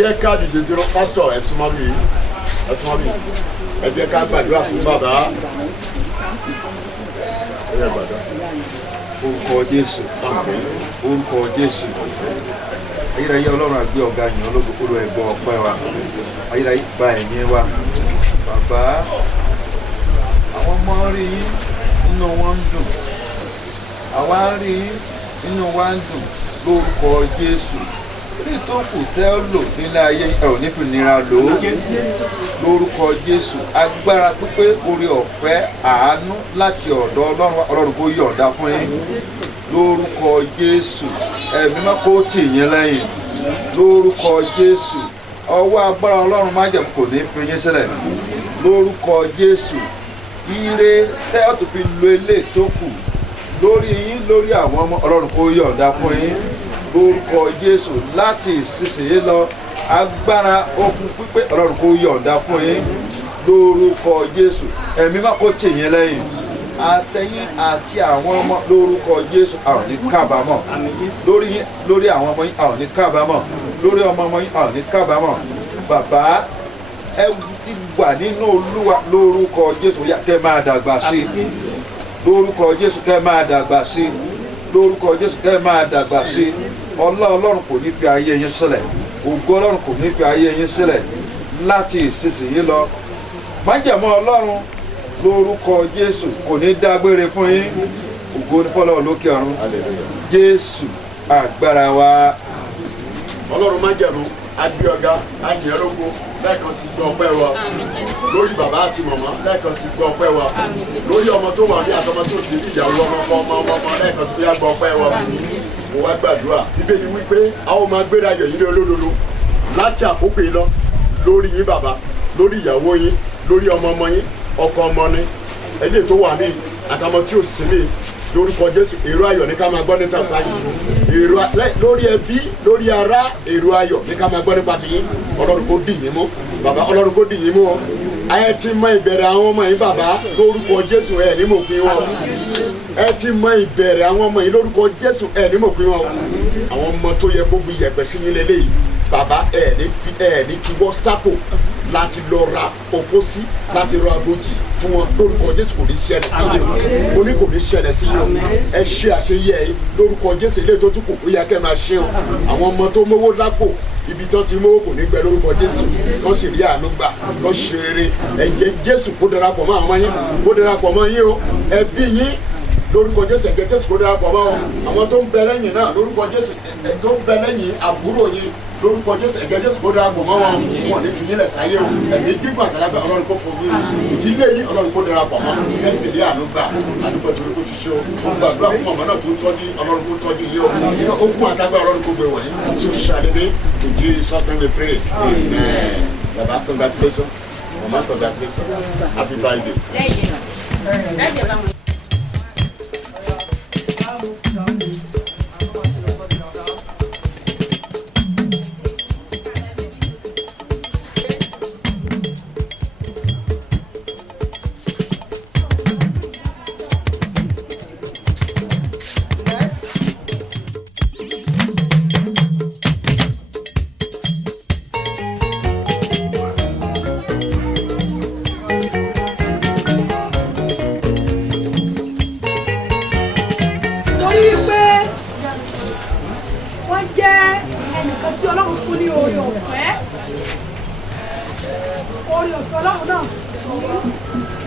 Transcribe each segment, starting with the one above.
jẹ́ ká dìde dúró pásítọ̀ ẹ súnmọ́ bí ẹ jẹ́ ká gbàdúrà fún bàbá ẹ yẹ gbàdúrà. Orúkọ Jésù, orúkọ Jésù, ayérayé Ọlọ́run àgbé ọ̀gá yàn olóògbé ẹ̀gbọ́n ọpẹ́ wa, ayérayé gba ẹ̀yìn wa. Bàbá, àwọn ọmọ rí inú wọn ń dùn, àwa rí inú wa ń dùn lórúkọ Jésù. Ní tó kù tẹ́ ó lò nílé ayé ẹ ò ní fi nira lò ó lórúkọ Jésù. Agbára pípé orí ọ̀fẹ́ àánú láti ọ̀dọ̀ Ọlọ́run kó yọ̀ǹda fún yín lórúkọ Jésù. Ẹ̀mí má kó tì yín lẹ́yìn lórúkọ Jésù. Ọwọ́ agbára Ọlọ́run májẹ̀mú kò ní fi yín sílẹ̀ lórúkọ Jésù. Ire tẹ́ ọ́ tó fi lo ilé tó kù lórí yín lórí àwọn ọmọ Ọlọ́run kó yọ̀ǹda fún yín lórúkọ Jésù. Láti ìsinsìnyí lọ agbára okun pípé Ọlọ́run kó yọ̀ǹda fún yín lórúkọ Jésù. Ẹ̀mí má kó tì yín lẹ́yìn àtẹ̀yìn àti àwọn ọmọ lórúkọ Jésù. A ò ní kábàámọ̀ lórí yín lórí àwọn ọmọ yín, a ò ní kábàámọ̀ lórí ọmọ yín, a ò ní kábàámọ̀. Bàbá ẹ ti wà nínú Olúwa lórúkọ Jésù. Kẹ́ máa dàgbà sí lórúkọ Jésù. Kẹ́ máa dàgbà sí lórúkọ Jésù. Kẹ́ máa dàgbà sí. Ọlọ́run kò ní fi ayé yín sílẹ̀, ògo Ọlọ́run kò ní fi ayé yín sílẹ̀ láti ìsinsìnyí lọ. Májẹ̀mú Ọlọ́run lórúkọ Jésù kò ní dágbére fún yín. Ògo ní fọ́lọ́run lókè ọ̀run. Jésù agbára wa. Ọlọ́run májẹ̀mú Abíọ́gá Ayẹ̀rógó lẹ́ẹ̀kan sí gbọ́ ọpẹ́ wa lórí bàbá àti màmá, lẹ́ẹ̀kan sí gbọ́ ọpẹ́ wa lórí ọmọ tó wà ní àtọmọ tó sì ní ìyàwó ọmọ lẹ́ẹ̀kan sí gbọ́ ọpẹ́ wa. Mo wá gbàdúrà Bíbélì wípé a ó máa gbéra yẹ̀ yín lé olódodo láti àkókò yìí lọ lórí yín bàbá, lórí ìyàwó yín, lórí ọmọ yín, ọkọ ọmọ ni eléyìí tó wà ní àtàwọn tí ò sí ní lórúkọ Jésù. Èrò ayọ̀ ní ká máa gbọ́ nípa yín, lórí ẹbí, lórí ará, èrò ayọ̀ ní ká máa gbọ́ nípa tiyín. Ọlọ́run kó dì yín mú bàbá, Ọlọ́run kó dì yín mú ọ. Ẹ ti mọ ìbẹ̀rẹ̀ àwọn ọmọ yín bàbá lórúkọ Jésù, ẹ ní mò pin wọn. Ẹ ti mọ ìbẹ̀rẹ̀ àwọn ọmọ yín lórúkọ Jésù, ẹ ní mò pin wọn. Àwọn ọmọ tó yẹ kó gbin yẹ̀pẹ̀ sí yín lélẹ́yìí bàbá, ẹ ní kí wọ́n sápò láti lọ ra opó sí, láti ra agbójì fún wọn lórúkọ Jésù. Kò ní ṣẹlẹ̀ sí yín, mo ní kò ní ṣẹlẹ̀ sí yín. Ẹ ṣe àṣeyẹ yìí lórúkọ Jésù. Ilé tó tún kù ó yẹ kẹ́ máa ṣe o. Àwọn ọmọ tó mówó lápò ibi tó ti mówó kò ní gbẹ lórúkọ Jésù. Kọ́ sì rí àánú gbà, kọ́ ṣe rere. Ẹ̀jẹ̀ Jésù kó darapọ̀ mọ́ àwọn yín, kó darapọ̀ mọ́ yín o. Ẹbí yín lórúkọ Jésù, ẹ̀jẹ̀ Jésù kó darapọ̀ mọ́ wọn. Àwọn tó ń bẹ lẹ́yìn náà lórúkọ Jésù, tó ń bẹ lẹ́yìn àbúrò yín lórúkọ Jésù, ẹ̀jẹ̀ Jésù kó darapọ̀ mọ́ wọn. Wọn ní fi yín lẹ̀ sáyé o. Ẹ̀mí gbígbà tàlàfẹ́ Ọlọ́run kó fún yín. Ìdílé yín Ọlọ́run kó darapọ̀ mọ́. Kẹ́sì rí àánú gbà, àdúgbò torí kó ti ṣe o. Ó gbàdúrà fún ọmọ náà tó tọ́jú, Ọlọ́run kó tọ́jú yín o. Iná ogun àtàgbà Ọlọ́run kó gbé wọ̀nyí. So ṣàlébé to Jesus name we pray. Amen. Baba, congratulations. Mama, congratulations. Happy birthday. Tí Ọlọ́run fún ní oore ọ̀fẹ́ Ọlọ́run náà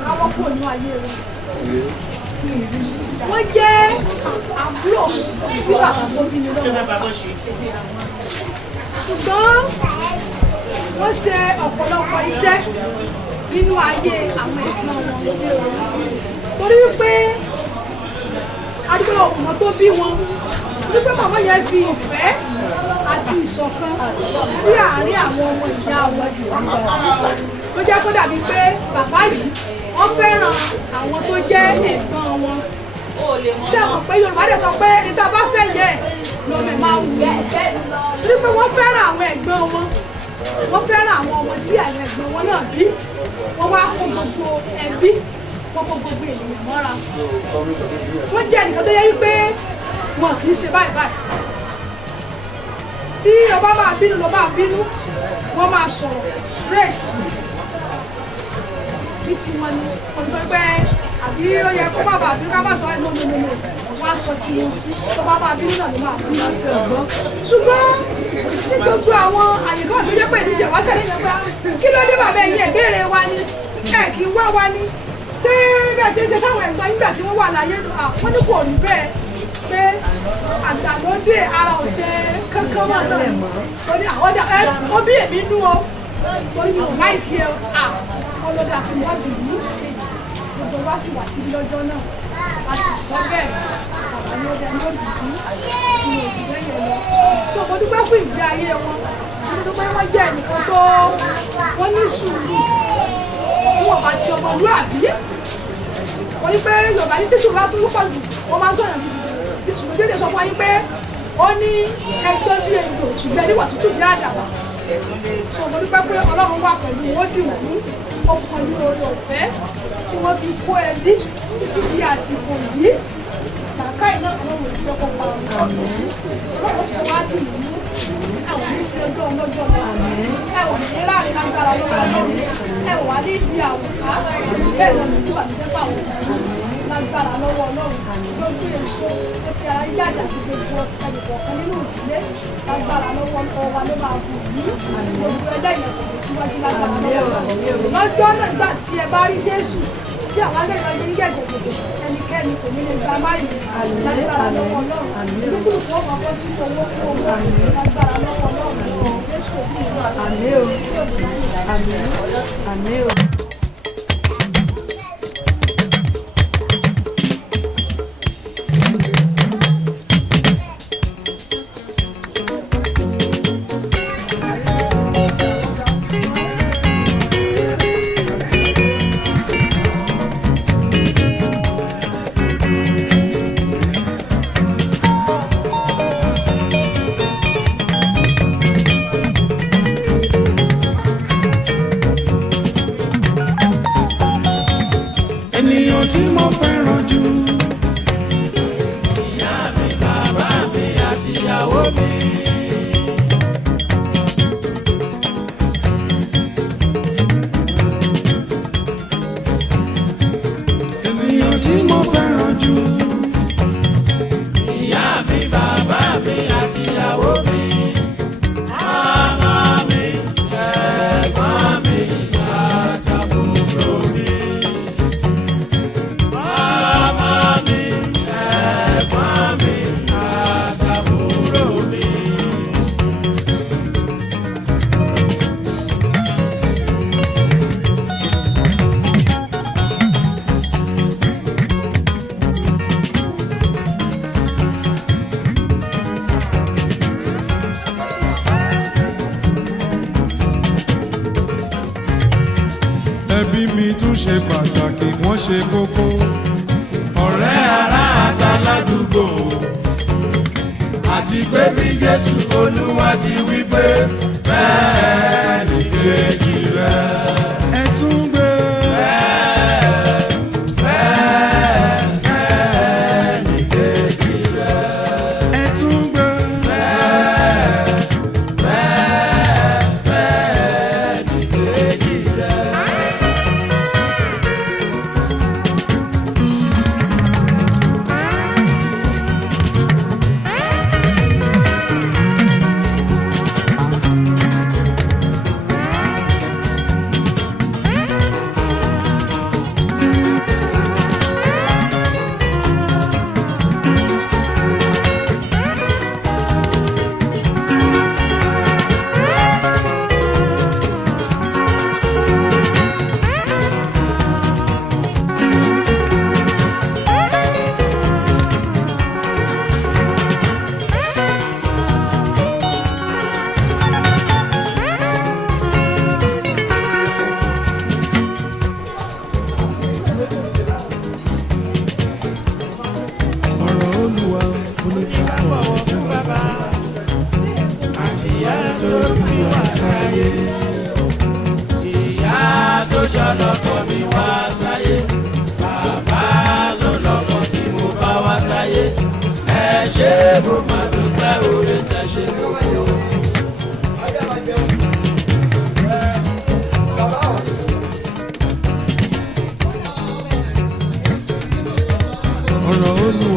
àwọn kò ní ayé wọn. Wọ́n jẹ́ àbúrò sí bàbá tó bí mi lọ́wọ́. Ṣùgbọ́n wọ́n ṣe ọ̀pọ̀lọpọ̀ iṣẹ́ nínú ayé àwọn ẹ̀gbọ́n wọn. Torí pé adúgbò ọmọ tó bí wọn, wípé màmá yẹn fi ìfẹ́ àti ìṣọ̀kan sí àárín àwọn ọmọ ìyá wọn tó jẹ́ kó dàbí pé bàbá yìí wọ́n fẹ́ràn àwọn tó jẹ́ ẹ̀gbọ́n wọn. Ṣé mọ̀ pé Yorùbá dẹ̀ sọ pé ní tá a bá fẹ́ yẹ lọ́mọ ẹ̀ máa wù ú. Torí pé wọ́n fẹ́ràn àwọn ẹ̀gbọ́n wọn, wọ́n fẹ́ràn àwọn ọmọ tí àwọn ẹ̀gbọ́n wọn náà bí. Wọ́n wá kó gbogbo ẹbí, wọ́n kó gbogbo ènìyàn mọ́ra. Wọ́n jẹ́ ẹnìkan tó yẹ wípé wọn kì í ṣe báyìí báyìí. Tí ọba máa bínú ló máa bínú, wọ́n máa sọ̀rọ̀ straight ní tiwọn ni ọ̀sán pé àbí ó yẹ kó má bàa bí ká má sọ ẹ̀ lónìí wọ́n á sọ tiwọn tó bá bá bínú náà ló máa bí ṣùgbọ́n ní gbogbo àwọn àyíká tó jẹ́ pé ní tiẹ̀ wá tẹ̀lé nípa kí ló dé bàbá ẹ̀yìn ìbéèrè wa ni ẹ̀ kì í wá wa ni tí bẹ́ẹ̀ ṣe ń ṣe sáwọn ẹ̀gbọ́n nígbà tí wọ́n wà láyé wọ́n ní kò rí bẹ́ẹ̀ pé àgbàlódé ara ọ̀sẹ̀ kankan wà náà ó ní àwọn ọ̀dà ẹ ó bí èmi nú o torí mi ò láìkí ẹ ọlọ́dà àfihàn wọ́ọ̀dù yìí gbogbo wa sì wà síbi lọ́jọ́ náà a sì sọ bẹ́ẹ̀ bàbá ní ọjà ní òdì yìí tí mo dì lẹ́yìn lọ so mo dúpẹ́ fún ìgbé ayé wọn mo dúpẹ́ wọ́n jẹ́ ẹnìkan tó wọ́n ní sùúrù wọn bá ti ọmọlúàbí wọ́n ní pé Yorùbá ní títù bá tún pọ̀ jù wọ́n máa ń sọ̀rọ̀ gidi ìṣòro dédé sọ fún wa yín pé ó ní ẹgbẹ́ bí ejò ṣùgbọ́n níwà tútù bí àdàbà so mo dúpẹ́ pé Ọlọ́run wà pẹ̀lú wọn dì wọ́n ọkàn ní orí ọ̀fẹ́ tí wọ́n fi kó ẹbí títí di àsìkò yìí kàkà iná Ọlọ́run ìfẹ́ kó pa Ọlọ́run tó wá dì mí àwọn ìfẹ́ ọjọ́ ọlọ́jọ́ ẹ̀wọ̀n ní láàrin lágbára lọ́wọ́ ẹ̀wọ̀n wá ní ìdí àwòká bẹ́ẹ̀ lọ ní ìwà nígbà pàwọn lágbára lọ́wọ́ Ọlọ́run lójú èso ó ti ara yájà àti gbogbo ẹnìkọ̀ọ̀kan nínú ìdílé lágbára lọ́wọ́ wa ló máa bù yí olùkọ́ ẹlẹ́yìn kò ní síwájú lágbára lọ́wọ́ lọ́jọ́ náà nígbà tí ẹ bá rí Jésù tí àwọn akẹ́kọ̀ọ́ yẹn ń gẹ̀gẹ̀gẹ̀ ẹnikẹ́ni kò ní lè gba máìlì lágbára lọ́wọ́ Ọlọ́run nígbà tó wọ́n kọ́ sí owó kó owó lágbára lọ́wọ́ Ọlọ́run Jésù òbí ìwà àmì o àmì o. tí mo fẹ́ràn jù. Ìyá mi, bàbá mi àti ìyàwó mi. Ènìyàn tí mo fẹ́ràn jù. Ìyá mi, bàbá mi àti ìyàwó mi. Màmá mi, ẹ̀gbọ́n mi, àtàbúrò mi. Ẹbí mi tún ṣe pàtàkì, wọ́n ṣe kókó. Ọ̀rẹ́ ará àtàládùúgbò. Àti pé bí Jésù Olúwa ti wí pé bẹ́ẹ̀ ni kejì rẹ̀. Ẹ tún gbé. Bẹ́ẹ̀ ni kejì rẹ̀. Ẹ tún gbé. Bẹ́ẹ̀ ni kejì rẹ̀. Ọ̀rọ̀ Olúwa oníkàwọ̀ fún bàbá àti ìyá tó bí wá sáyé. Ìyá tó ṣọlọ́kọ̀ mi wá sáyé. Bàbá tó lọ́kọ̀ tí mo bá wá sáyé. Ẹ ṣé mo máa dúpẹ́ oore tẹ́ ṣe gbogbo.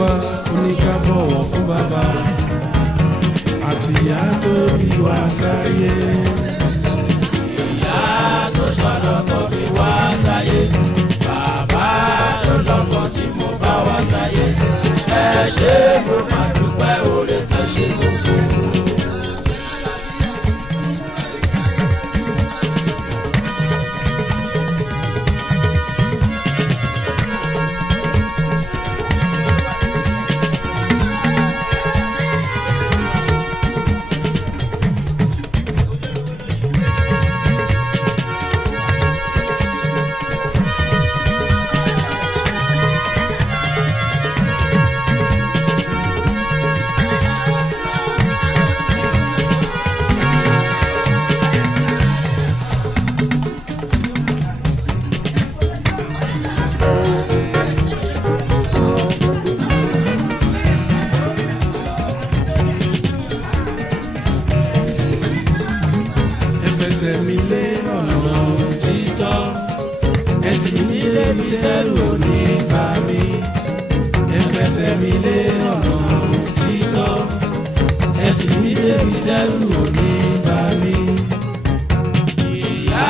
wa ó ní ká bọ̀wọ̀ fún bàbá àti ìyá tó bí wa sáyé. Ìyá tó ṣọlọ́kọ̀ bí wá sáyé, bàbá tó lọ́kọ̀ tí mo bá wá sáyé. Ẹ ṣé mo máa dúpẹ́ oore tẹ́ ṣe gbogbo. Ẹsẹ̀ mi lé ọ̀nà òtítọ́, ẹ̀sìn mi lé mi dẹ́rù òní bá mi. Ẹsẹ̀ mi lé ọ̀nà òtítọ́, ẹ̀sìn mi lé mi dẹ́rù òní bá mi. Ìyá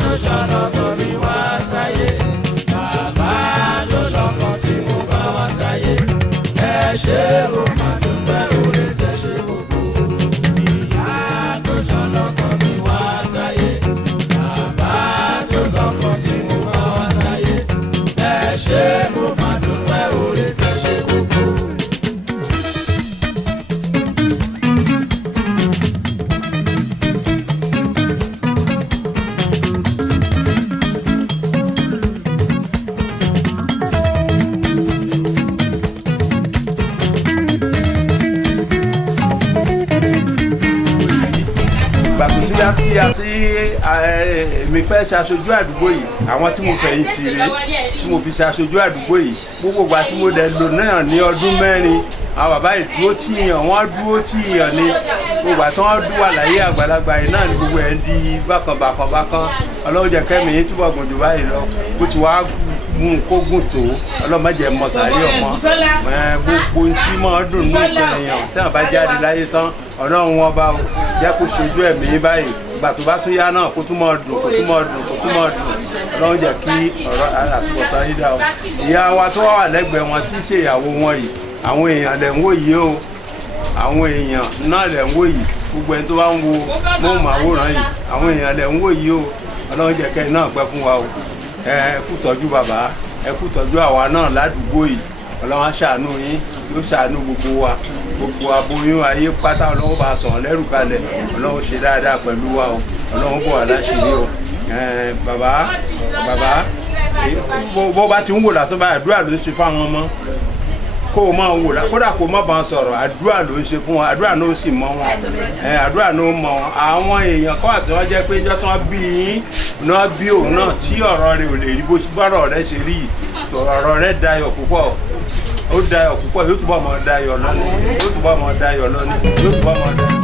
tó ṣọlọ́kọ̀ mi wá sáyé, bàbá tó lọ́kọ̀ tí mo bá wá sáyé. Ẹ ṣé mo máa dúpẹ́ oore tẹ́ ṣe gbogbo. Ìyá tó ṣọlọ́kọ̀ mi wá sáyé, bàbá tó lọ́kọ̀ tí mo bá wá sáyé. Ẹ ṣé mo máa dúpẹ́ oore tẹ́ ṣe gbogbo. gbàgbọ́síyá tí èmi fẹ́ ṣaṣojú àdúgbò yìí, àwọn tí mo fẹ̀yìntì rèé tí mo fi ṣaṣojú àdúgbò yìí, gbogbo ìgbà tí mo dẹ̀ lò náà ní ọdún mẹ́rin, àwọn bàbá yìí dúró tí yàn, wọ́n dúró tí yàn ni gbogbo ìgbà tí wọ́n wà láyé àgbàlagbà yìí náà ni gbogbo ẹ̀ ń di bákan Ọlọ́run jẹ́ kẹ́mi yín túbọ̀ gùn jù báyìí lọ, bó ti wá mú kó gùn tó ọlọ́mọdé mọ̀sáré ọmọ gbogbo ń sí mọ́ dùn ní ìpín èèyàn tí wọ́n bá jáde láyé tán Ọlọ́run wọn bá jẹ́ kó ṣojú ẹ̀mí báyìí gbà tó bá tún yá náà kó tún mọ́ dùn Ọlọ́run jẹ́ kí ọ̀rọ̀ àtúbọ̀tán yí dá o. Ìyá wa tó wà lẹ́gbẹ̀ẹ́ wọn tí í ṣe ìyàwó wọn yìí, àwọn èèyàn lẹ̀ ń wò yìí o, àwọn èèyàn náà lẹ̀ ń wò yìí, gbogbo ẹni tó bá ń wo móhùnmáwòrán yìí, àwọn èèyàn lẹ̀ ń wò yìí o. Ọlọ́run jẹ́ kẹ́yìn náà pẹ́ fún wa o. Ẹ kú tọ́jú bàbá, ẹ kú tọ́jú àwa náà ládùúgbò yìí. Ọlọ́run á ṣàánú yín, yóò ṣàánú gbogbo wa, gbogbo aboyún ayé pátá Ọlọ́run bá sọ̀rọ̀ lẹ́rù kalẹ̀, Ọlọ́run ṣe dáadáa pẹ̀lú wa o, Ọlọ́run bọ̀ wá láṣìírí o. Bàbá bó bá ti ń wò lásán báyìí àdúrà ló ń ṣe fáwọn ọmọ, kó o máa wò lá kódà kó o má bá wọn sọ̀rọ̀, àdúrà ló ń ṣe fún wọn, àdúrà ló sì mọ wọn, àdúrà ló mọ wọn. Àwọn èèyàn kọ́ àti wọ́n jẹ́ pé ìjọ tí wọ́n bí yín náà bí òun náà tí ọ̀rọ̀ rẹ̀ ò lè rí bó bọ́rọ̀ rẹ̀ ṣe rí, ọ̀rọ̀ rẹ̀ dayọ̀ púpọ̀, ó dayọ̀ púpọ̀, yóò túbọ̀ mọ́ dayọ̀ lọ́ní, yóò túbọ̀ mọ́ dayọ̀ lọ́ní, yóò túbọ̀ mọ́ dayọ̀.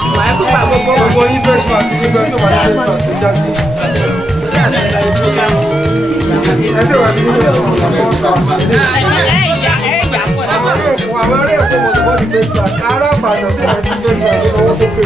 Gbogbo yín fẹ́ ṣe àti nígbà tó wà ní fẹ́ ṣe àti jáde. àwọn eré èkó mọ̀tòmọ́tì face mask ará àbàdàn sí ìrántí face mask owó tó pè.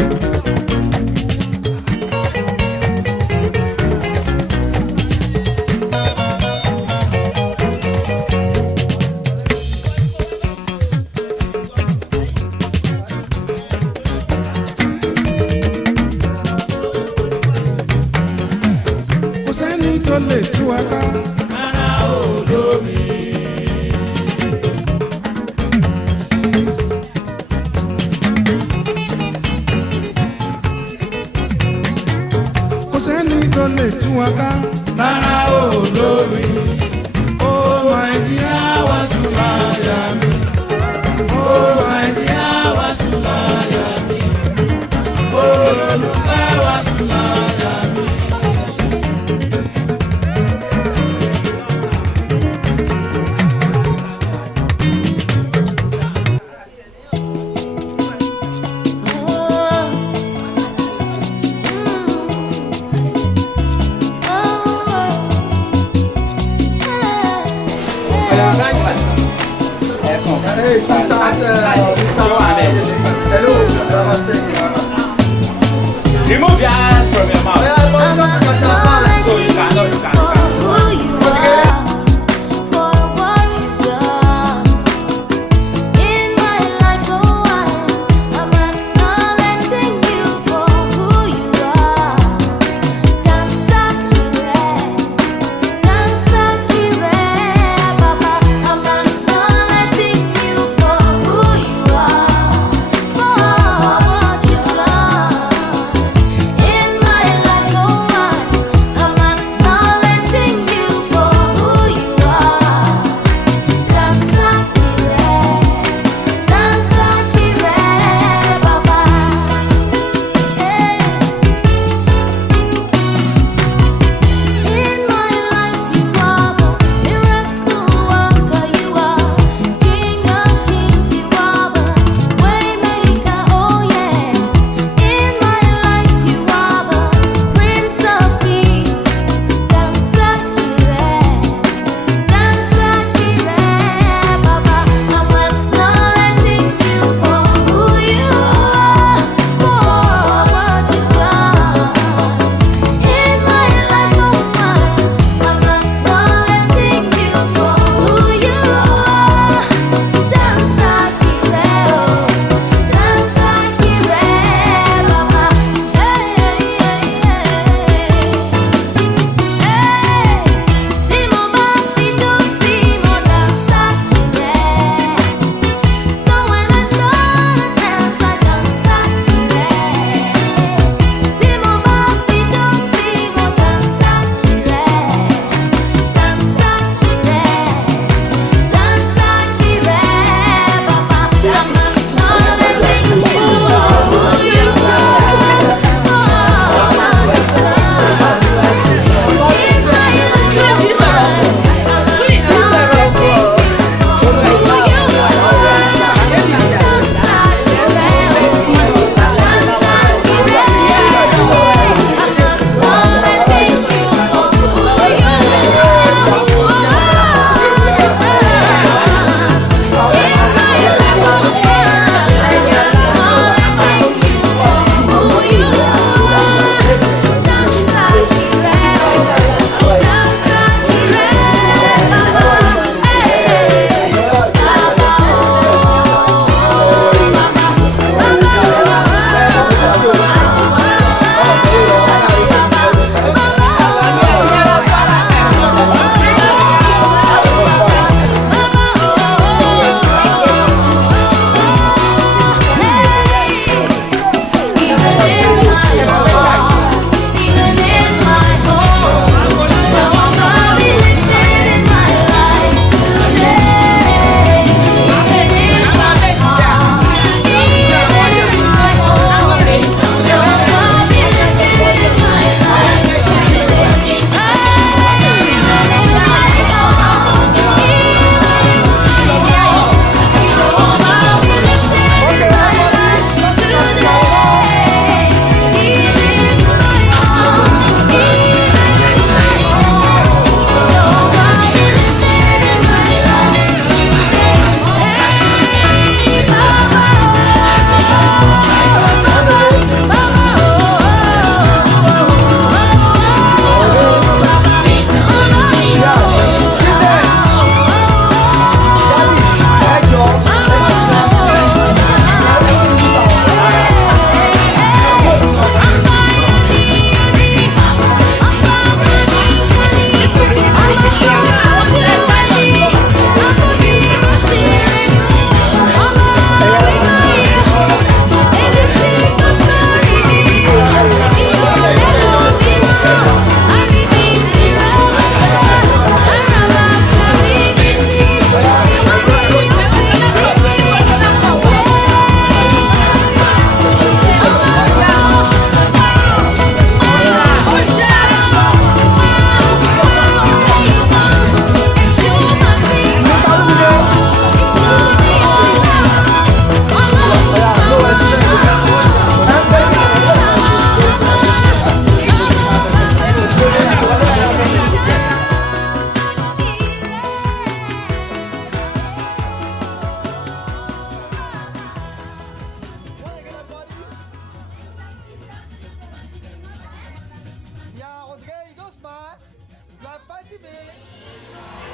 kò sẹ́ni tó lè tú wa ká. ara olómi. kò sẹ́ni tó lè tú wa ká. ara olómi. oh my dear wá sùn láyà mi. oh my dear wá sùn láyà mi. olùkọ́ wá sùn láyà mi.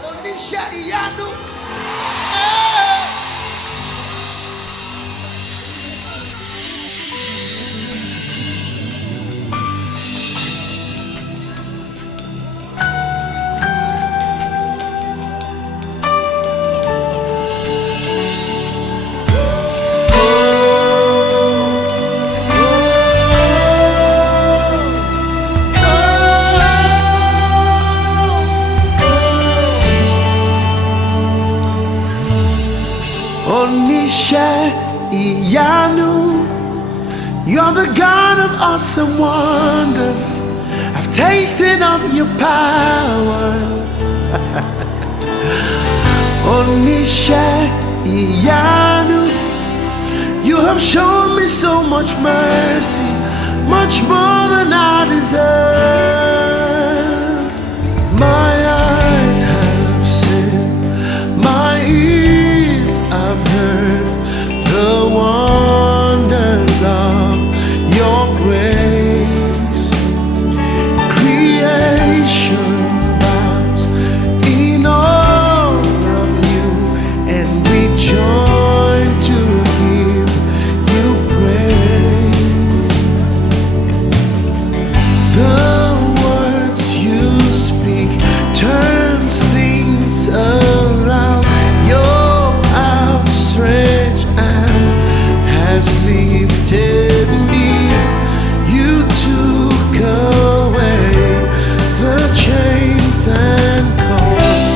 Oníṣẹ́ ìyanu. Oníṣẹ́ ìyanu, you're the God of awesome wonders. I've tasted of your power. Oníṣẹ́ ìyanu, you have shown me so much mercy, much more than I deserve. My eyes have seen, my ears I've heard the wonders of your grace. Creation bows in awe of you, and we join to give you praise. The words you speak turns things around. Your outstretched hand has lifted me. You took away the chains and cords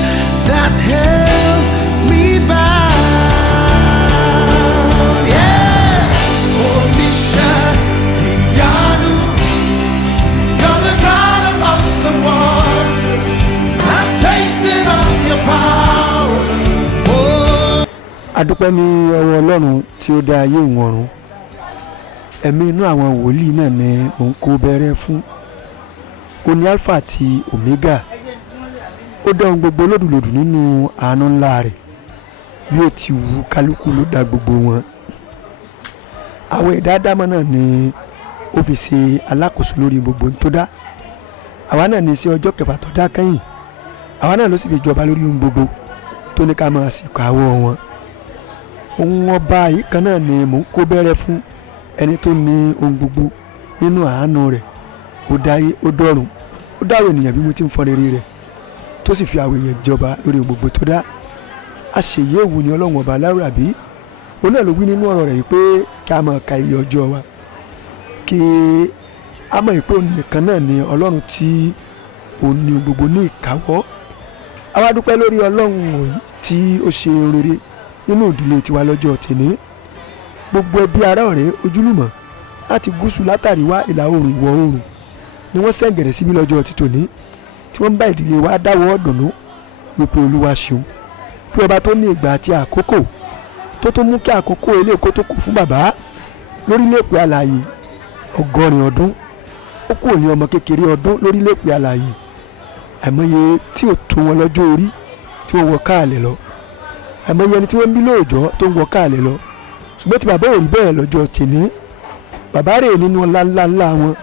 that held me bound. Yeah, Oníṣẹ́ ìyanu, you're the God of awesome wonders. I've tasted of your power. adúpẹ́ ní ọwọ́ ọlọ́run tí ó dá ayé òun ọ̀run. Ẹ̀mí inú àwọn wòlíì náà ni mò ń kó bẹ̀rẹ̀ fún. Ó ní alpha àti omega. Ó dá ohun gbogbo lódùlódù nínú àánú ńlá rẹ̀. Bí ó ti wù kálukú ló dá gbogbo wọn. Àwọn ẹ̀dá ádámọ̀ náà ni ó fi ṣe alákòóso lórí gbogbo ohun tó dá. Àwa náà ní sí ọjọ́ kẹfà tó dá kẹ́yìn. Àwa náà ló sì fi jọba lórí ohun gbogbo tó ní ká máa sìnkú àwọ̀ wọn. Ohun ọba yìí kan náà ni mò ń kó bẹ̀rẹ̀ fún ẹni tó ní ohun gbogbo nínú àánú rẹ̀. Ó dáyé, ó dọ́run, ó dáwọ̀ ènìyàn bí mo ti ń fọ́ rere rẹ̀, tó sì fi àwọn èèyàn jọba lórí gbogbo tó dá. Àṣeyẹ èwù ni ọlọ́run ọba aláràbí. Òun náà ló wí nínú ọ̀rọ̀ rẹ̀ yìí pé kí a máa ka iye ọjọ́ wa, kí a mọ̀ pé òun nìkan náà ni ọlọ́run tí òun ní gbogbo ní ìkáwọ́. A wá dúpẹ́ lórí ọlọ́run tí ó ṣe rere nínú ìdílé tiwa lọ́jọ́ tèmi. Gbogbo ẹbí ará ọ̀rẹ́ ojúlùmọ̀ láti gúúsù látàríwá ìlà oòrùn ìwọ̀ oòrùn ni wọ́n sẹ̀ǹgẹ̀rẹ̀ síbí lọ́jọ́ ti tòní, tí wọ́n bá ìdílé wa dáwọ́ ọ̀dùnnú wípé olúwa ṣeun, pé ọba tó ní ìgbà àti àkókò tó tó mú kí àkókò ilé kó tó kù fún bàbá lórílẹ̀-èdè alààyè 100 ọdún. Ó kù ní ọmọ kékeré ọdún lórílẹ̀-èdè alààyè. Àìmọye tí ò tó wọn lọ́jọ́ orí tí wọ́n wọ káàlẹ̀ lọ. Àìmọye ẹni tí wọ́n ń bí lóòjọ́ tó ń wọ káàlẹ̀ lọ. Ṣùgbọ́n tí bàbá ò rí bẹ́ẹ̀ lọ́jọ́ tèmi. Bàbá rèé nínú ọlá ńlá wọn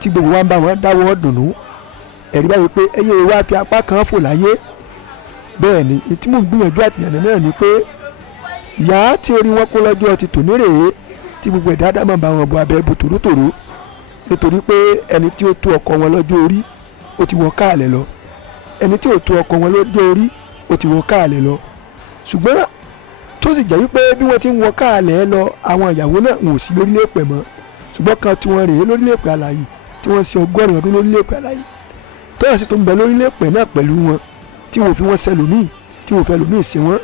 tí gbogbo wa ń bá wọn dáwọ́ dùnnú. Ẹ̀rí báyìí pé ẹyẹ wa fi apá kan fò láyé. Bẹ́ẹ̀ ni tí mò ń gbìyànjú àtìyànnà náà ni pé ìyá tí orí wọn kún lọ́jọ́ ti tòní rèé tí gbogbo ẹ̀dá dámọ̀ bá wọn bọ abẹ́ bu tòrótòró, nítorí pé ẹni tí ó tó ọkọ wọn lọ́jọ́ orí ó ti wọ káàlẹ̀ lọ, ẹni tí ò tó ọkọ wọn lọ́jọ́ orí ó ti wọ káàlẹ̀ lọ. Ṣùgbọ́n tó sì jẹ́ wípé bí wọ́n ti ń wọ káàlẹ̀ lọ, àwọn ìyàwó náà ń sí lórílẹ̀-èdè mọ́, ṣùgbọ́n kan tí wọ́n rèé lórílẹ̀-èdè alààyè tí wọ́n ṣe 100 ọdún lórílẹ̀-èdè alààyè, tó yà sí tó ń bẹ lórílẹ̀-èdè náà pẹ̀lú wọn tí wọ́n fi wọ́n sẹlòmíì, tí wọ́n fẹ́ lòmíì sí wọn.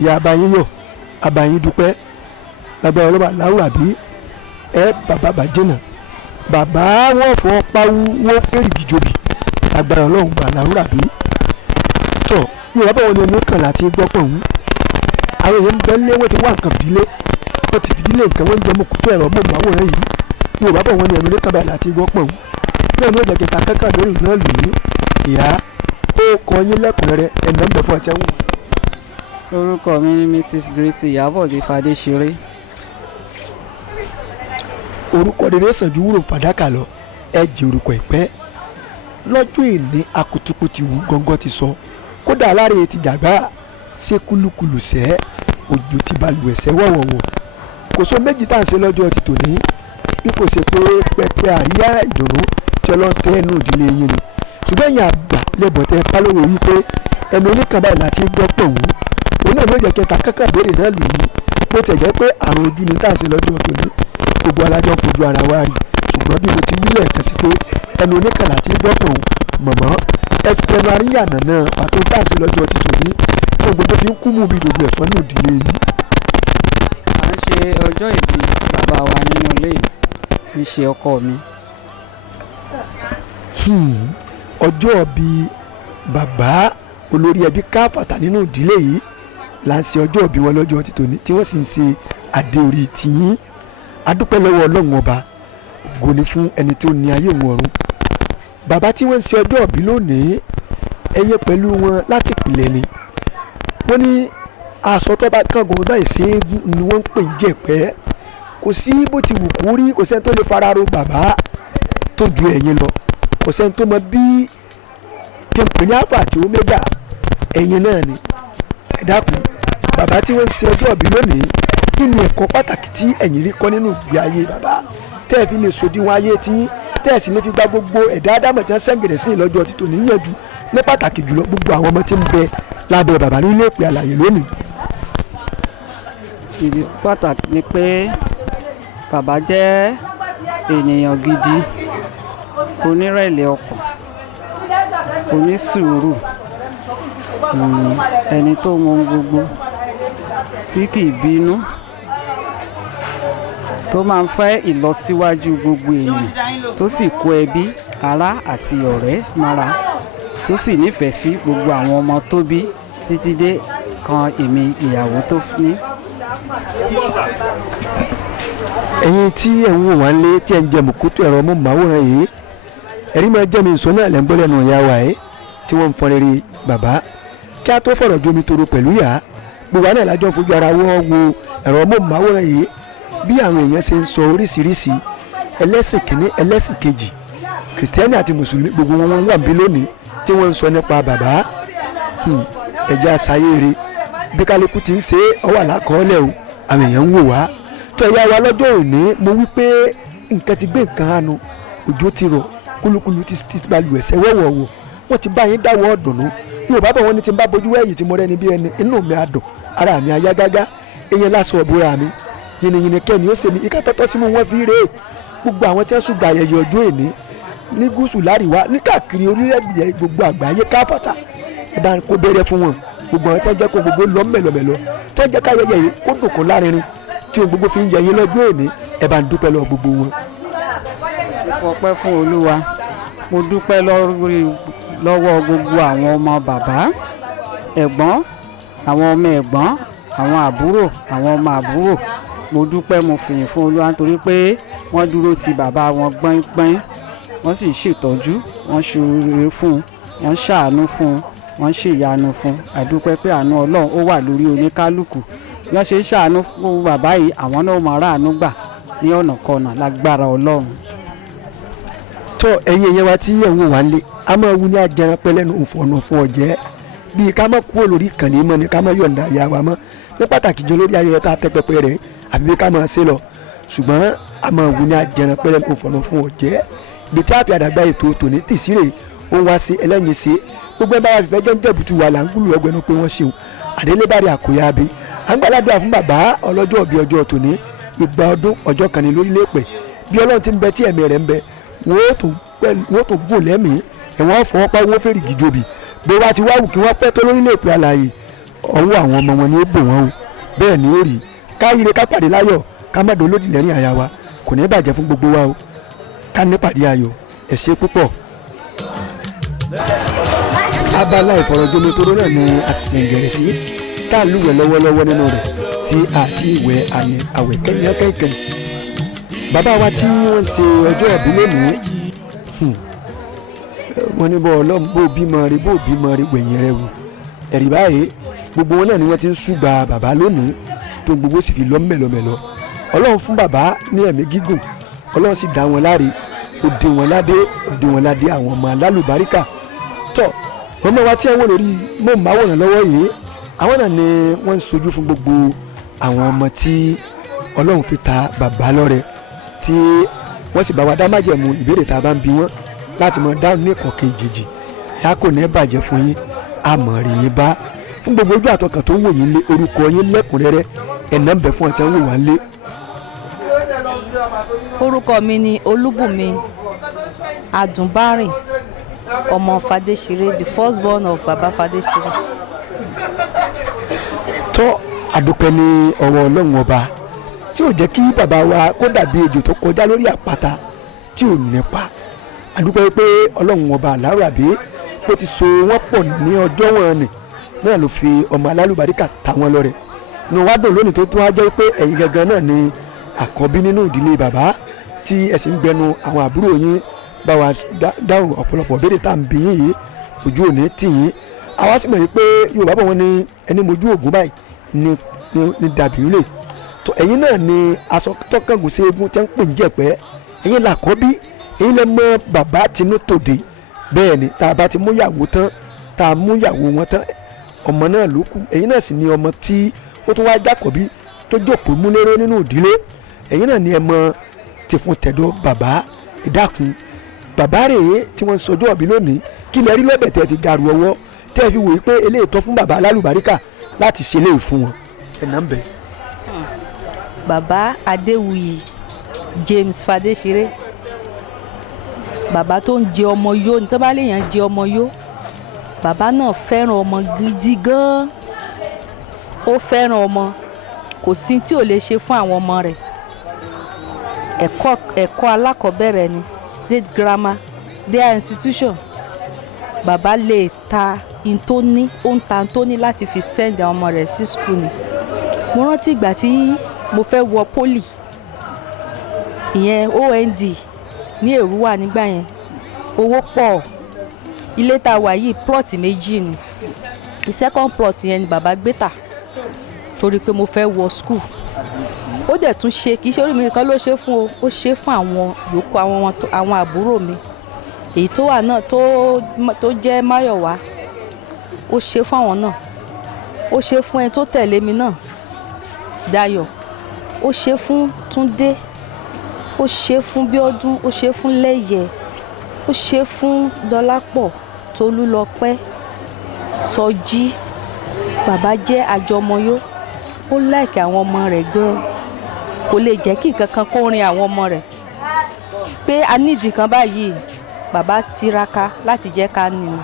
Ìyá abayín yọ̀, abayín dúpẹ́, lágbára ọlọ́ba láwùrábí ẹ bàbá bàjẹ́nà, bàbá wọn fọ páwú wọn fẹ́rì gìjòbì, lágbára ọlọ́run bà láwùrábí. Tọ́ Yorùbá báwọn ni ẹnu kan láti gbọ́pọ̀ ọ̀hún. Àwọn èèyàn ń bẹ́ lé wọ́n ti wá nǹkan fìdílé, wọ́n ti fìdílé nǹkan, wọ́n ń jẹ́ mọ́kútó ẹ̀rọ mọ́ àwòrán yìí. Yorùbá báwọn ni ẹnu kan báyìí láti gbọ́pọ̀ ọ̀hún. Bẹ́ẹ̀ ni ó jẹ́ kẹta kẹ́kọ̀ọ́ lórí ìlú náà lòó. Ìyá ó kọ yín lẹ́kùnrẹ́rẹ́ ẹ̀nà ń bẹ̀ fún ọ̀tẹ́ wù. Orúkọ mi ni Mrs. Grace Ìyábọ̀dé Fadéṣeré. Orúkọ rere sàn ju wúrò fàdákà lọ, ẹ jẹ́ orúkọ ìpẹ́. lọ́jọ́ èní akutukuti wù gọ́ngọ́ ti sọ kódà aláre ti jàgbá ṣe kúlúkúlù sẹ́ òjò ti balùwẹ̀ sẹ́ wọ̀wọ̀wọ̀ kò sọ méjì tá à ń ṣe lọ́jọ́ ti tòní bí kò ṣe pé pẹpẹ àríyá ìdùnnú tí ọlọ́tẹ́ ẹnu ìdílé yín ni ṣùgbọ́n ẹ̀yin àgbà lẹ́bọ̀tẹ́ pálówó wípé ẹnu oníkan báyìí láti gbọ́ pọ̀ wọ́n òun náà ló jẹ́ kẹta kankan béèrè náà lù yí bó tẹ̀ jẹ́ pé àrùn ojú ni tá à ń ṣe lọ́jọ́ tòní gbogbo alájọ fojú ara wa rí ṣùgbọ́n bí mo ti wí lẹ́ẹ̀kan sí pé ẹnu oníkan láti gbọ́ pọ̀ wọ́n mọ̀mọ́ ẹ fẹnu àríyànà náà pàtó tá à ń ṣe lọ́jọ́ ti tòní fún gbogbo fi ń kú mú bí gbogbo ẹ̀fọn náà ìdílé yìí. à ń ṣe ọjọ́ ìbí bàbá wa nínú ilé yìí ń ṣe ọkọ mi. ọjọ́ bíi bàbá olórí ẹbí káfàtà nínú ìdílé yìí là ń ṣe ọjọ́ bí wọn lọ́jọ́ ti tòní tí wọ́n sì ń ṣe adé orí tìyín adúpẹ́ lọ́wọ́ ọlọ́run ọba ògo ni fún ẹni tó ní ayé òun ọ̀run bàbá tí wọ́n ń ṣe ọjọ́ bí lónìí ẹyẹ pẹ̀lú wọn láti pìlẹ̀ ni wọ́n ní aṣọ tó bá kángun báyìí ṣéégún ni wọ́n ń pè ń jẹ̀pẹ́ kò sí bó ti wù kó rí kò sẹ́ni tó lè fararo bàbá tó ju ẹ̀yin lọ kò sẹ́ni tó mọ bí kí ní alpha àti omega ẹ̀yin náà ni ẹ dákun bàbá tí wọ́n ń ṣe ọjọ́ ìbí lónìí kí ni ẹ̀kọ́ pàtàkì tí ẹ̀yin rí kọ́ nínú ìgbé ayé bàbá tẹ́ ẹ fi lè sòdiwọ̀n ayé tí tẹ́ ẹ sì lè fi gba gbogbo ẹ̀dá ádámọ̀ tí wọ́n sẹ́ngẹ̀rẹ̀ sí lọ́jọ́ títò níyànjú ní pàtàkì jùlọ gbogbo àwọn ọmọ tí ń bẹ lábẹ́ bàbá nílé ìpè àlàyé lónìí. ìdí pàtàkì ni pé bàbá jẹ́ ènìyàn gidi onírẹ̀lẹ̀ ọkàn onísùúrù ẹni tó mọ ohun gbogbo tí kì í bínú tó máa ń fẹ́ ìlọsíwájú gbogbo èèyàn tó sì kó ẹbí ará àti ọ̀rẹ́ mọ́ra tó sì nífẹ̀ẹ́ sí gbogbo àwọn ọmọ tó bí títí dé kan èmi ìyàwó tó ní. ẹ̀yin tí ẹ̀ ń wò wá lé tí ẹ̀ ń jẹ mùkútù ẹ̀rọ mú màwòrán yìí ẹ̀rí máa jẹ́ mi ìsọ náà lẹ́ ń gbọ́ lẹ́nu ìyá wa ẹ̀ tí wọ́n ń fọn rere bàbá kí a tó fọ̀rọ̀ jomi toro pẹ̀lú yà á gbogbo àná ìlàjọ fojú ara wọ́n wo ẹ̀rọ móhùnmáwòrán yìí bí àwọn èèyàn ṣe ń sọ oríṣiríṣi ẹlẹ́sìn kìíní ẹlẹ́sìn kejì kìrìsìtẹ́nì àti mùsùlùmí gbogbo wọn wà bí lónìí tí wọ́n ń sọ nípa bàbá ẹ̀jẹ̀ àṣàyèrè bí kálukú ti ń ṣe ọwọ́ àlákọọ́lẹ̀ o àwọn èèyàn ń wò wá tó ẹ̀yà wa lọ́jọ́ òní mo wí pé nǹkan ti gbé nǹkan hànú òjò ti rọ̀ kúlúkúlú ti balùwẹ̀ ẹ̀sẹ̀ wọ̀wọ̀wọ̀ wọ́n ti bá yín dáwọ́ ọ̀dùnnú yóò bá bọ̀ wọ́n ní ti ń bá bojú wẹ̀yìn tí mo rẹ́ni bí ẹni inú mi àdùn ara mi ayá gágá eyín lásán ọ̀bùra mi yìnyín kẹ́ni ó ṣe mi ìka tọ́tọ́ sí mu wọ́n fi rèé gbogbo àwọn tí wọ́n sùn gba ayẹyẹ ọjọ́ èní ní gúúsù láríwá ní káàkiri orílẹ̀-èdè gbogbo àgbáyé káfàtà ẹ bá kó bẹ̀rẹ̀ fún wọn gbogbo àwọn tó jẹ́ kó gbogbo lọ mẹ́lọmẹ́lọ tó jẹ́ káyẹyẹ yìí kó dùn kó lárinrin tí ohun gbogbo fi ń yẹyin lọ́jọ́ èní ẹ bá ń dúpẹ́ lọ gbogbo wọn. fọpẹ́ fún olúwa mo dúpẹ́ lọ́wọ́ gbogbo àwọn ọmọ bàbá ẹ̀gbọ́n àwọn ọmọ ẹ̀gbọ́n àwọn àbúrò àwọn ọmọ àbúrò mo dúpẹ́ mo fìyìn fún olúwa nítorí pé wọ́n dúró ti bàbá wọn gbọ́ngbọ́n wọ́n sì ṣètọ́jú wọ́n ṣoore fún un wọ́n ṣàánú fún un wọ́n ṣèyanu fún un àdúpẹ́ pé àánú ọlọ́run ó wà lórí oníkálukú bí wọ́n ṣe ń ṣàánú fún bàbá yìí àwọn náà máa ráàánú gbà ní ọ̀nà kọ̀ọ̀nà lágbára ọlọ́run. tó ẹ̀yin ẹ̀yẹ wa tí ẹ̀ ń wò wá lé a máa wú ní ajẹran pẹ́ lẹ́nu òfòànà fún ọ̀jẹ́ bíi ká má kúrò lórí ìkànnì mọ́ ni ká má yọ̀ǹda ìyá wa mọ́ ní pàtàkì jọ lórí ayẹyẹ tá a tẹ́ pẹpẹ rẹ̀ àbí bí ká máa ṣe lọ ṣùgbọ́n a máa wú ní ajẹran pẹ́ lẹ́nu òfòànà fún ọ̀jẹ́ ibi tí a fi àdàgbà ètò tòní tìsírè ó wá sí ẹlẹ́yin ṣe gbogbo ẹ̀ bá wa fìfẹ́ jẹ́ ń jẹ̀bùtù wa là ń gúlù ọgbẹ́nu pé wọ́n ṣeun àdélébárí àkóyá bi à ń gbàdúrà fún bàbá ọlọ́jọ́ bíi ọjọ́ tòní ìgbà ọdún ọjọ́ kan ní lórílẹ̀ pẹ̀ bí ọlọ́run ti ń bẹ tí ẹ̀mí rẹ̀ ń bẹ wọ́n tó gùn lẹ́mìí ẹ̀wọ̀n fọwọ́ pa owó fèrè gìjòbì bí wọ́n ti wá wù kí wọ́n pẹ́ tó lórílẹ̀ pẹ̀ àlàyé ọwọ́ àwọn ọmọ wọn ni ó bò wọ́n o bẹ́ẹ̀ ni ó rí káyire ká pàdé láyọ̀ ká má dolo lódì lẹ́rìn àyà wa kò ní bàjẹ́ fún gbogbo wa o ká ní pàdé ayọ̀ ẹ ṣé púpọ̀. abala ìfọ̀rọ̀jomitoro náà ni a ti ṣèǹgẹ̀rẹ̀ sí tá a lúwẹ̀ lọ́wọ́lọ́wọ́ nínú rẹ̀ tí a ti wẹ̀ àwẹ̀ kẹ́yìn bàbá wa tí wọ́n ṣe ọjọ́ ìbí lónìí wọ́n ní bọ́ ọlọ́run bó bímọ rí gbẹ̀yìn rẹ̀ wò ẹ̀rí báyìí gbogbo wọn náà ni wọ́n ti ń ṣùgbà bàbá lónìí tó gbogbo sì fi lọ mẹ́lọmẹ́lọ ọlọ́run fún bàbá ní ẹ̀mí gígùn ọlọ́run sì dá wọn láre ó dé wọn ládé àwọn ọmọ alálùbáríkà tọ́ mọ́mọ́ wa tí ẹ wò lórí móhùnmáwòrán lọ́wọ́ yìí àwọn náà ni wọ́n ń sojú fún gbogbo àwọn ọmọ tí Ọlọ́run fi ta bàbá lọ́rẹ tí wọ́n sì bá wa dá májẹ̀mú ìbéèrè tá a bá ń bi wọ́n láti mọ dáhùn ní ìkọ̀kẹ́ ìjèjì ìyá kò ní bàjẹ́ fún yín àmọ́ rí yín bá fún gbogbo ojú àtọkàn tó ń wò yín lé orúkọ yín lẹ́kùnrẹ́rẹ́ ẹ̀nà ń bẹ fún ọ̀tí ń wò wá lé. orúkọ mi ni Olúbùnmi Adùnbárìn ọmọ Fadéṣiré, the first born of Baba Fadéṣiré. tọ́ àdúpẹ́ ní ọ̀rọ̀ Ọlọ́run ọba tí ò jẹ́ kí bàbá wa kó dàbí ejò tó kọjá lórí àpáta tí ò nípa àdúpẹ́ pé Ọlọ́run ọba Aláràbí bó ti so wọ́n pọ̀ ní ọjọ́ wọn ni náà ló fi ọmọ alálùbáríkà ta wọn lọ́rẹ ní wàá dùn lónìí tó tún wá jẹ́ pé ẹ̀yin gangan náà ni àkọ́bí nínú ìdílé bàbá tí ẹ sì ń gbẹnu àwọn àbúrò yín bá wa dáhùn ọ̀pọ̀lọpọ̀ béèrè tá à ń bí yín yìí ojú òní tì yín àwa sì mọ̀ yìí pé Yorùbá bọ̀ wọ́n ní ẹni mojú ògún báyìí ní dàbí lè tó ẹ̀yin náà ni aṣọ tọ́kàngùn sí eégún tẹ́ ń pè ń jẹ̀pẹ́ ẹ̀yin làkọ́bí ẹ̀yin lẹ mọ bàbá tinú tòde bẹ́ẹ̀ ni tá a bá ti mú yàwó tán tá a mú yàwó wọn tán ọmọ náà ló kù ẹ̀yin náà sì ni ọmọ tí ó tún wáá jákọ̀bí tó jókòó múlẹ́rọ́ nínú ìdílé ẹ̀yin náà ni ẹ mọ tìfun tẹ̀dọ̀ bàbá ìdákun bàbá rèé tí wọ́n ń sọjọ́ ọ̀bí lónìí kí lẹ rí lọ́bẹ̀ tẹ́ fi garu ọwọ́ tẹ́ fi wòye pé eléyìí tọ́ fún bàbá alálùbáríkà láti ṣe léyìí fún wọn ẹ̀nà ń bẹ. Bàbá Adéwuyì James Fadéṣiré, bàbá tó ń jẹ ọmọ yó ní tó bá léèyàn jẹ ọmọ yó, bàbá náà fẹ́ràn ọmọ gidi gan-an, ó fẹ́ràn ọmọ, kò sí tí ò lè ṣe fún àwọn ọmọ rẹ̀. ẹ̀kọ́ alákọ̀ọ́bẹ̀rẹ̀ ni state grammar their institution, bàbá lè ta intóní ó ń ta intóní láti fi send àwọn ọmọ rẹ̀ sí school ni. mo rántí ìgbà tí mo fẹ́ wọ poli ìyẹn OND ní Èrúwà nígbà yẹn, owó pọ̀, ilé tá a wà yìí plot méjì ni, the second plot yẹn ni bàbá gbé tà torí pé mo fẹ́ wọ school. ó dẹ̀ tún ṣe kì í ṣe orí mi nìkan ló ṣe fún o, ó ṣe fún àwọn yòókù àwọn àbúrò mi èyí tó wà náà tó jẹ́ Máyọ̀wá, ó ṣe fún àwọn náà, ó ṣe fún ẹni tó tẹ̀lé mi náà Dayọ̀, ó ṣe fún Túndé, ó ṣe fún Bíọ́dún, ó ṣe fún Lẹ́yẹ, ó ṣe fún Dọlápọ̀, Tolúlọpẹ́, Sọjí. Bàbá jẹ́ àjọmọyó, ó láìkì àwọn ọmọ rẹ̀ gan-an, kò lè jẹ́ kí nǹkan kan kó rin àwọn ọmọ rẹ̀ pé a nídìí kan báyìí, bàbá tiraka láti jẹ́ ká ní i.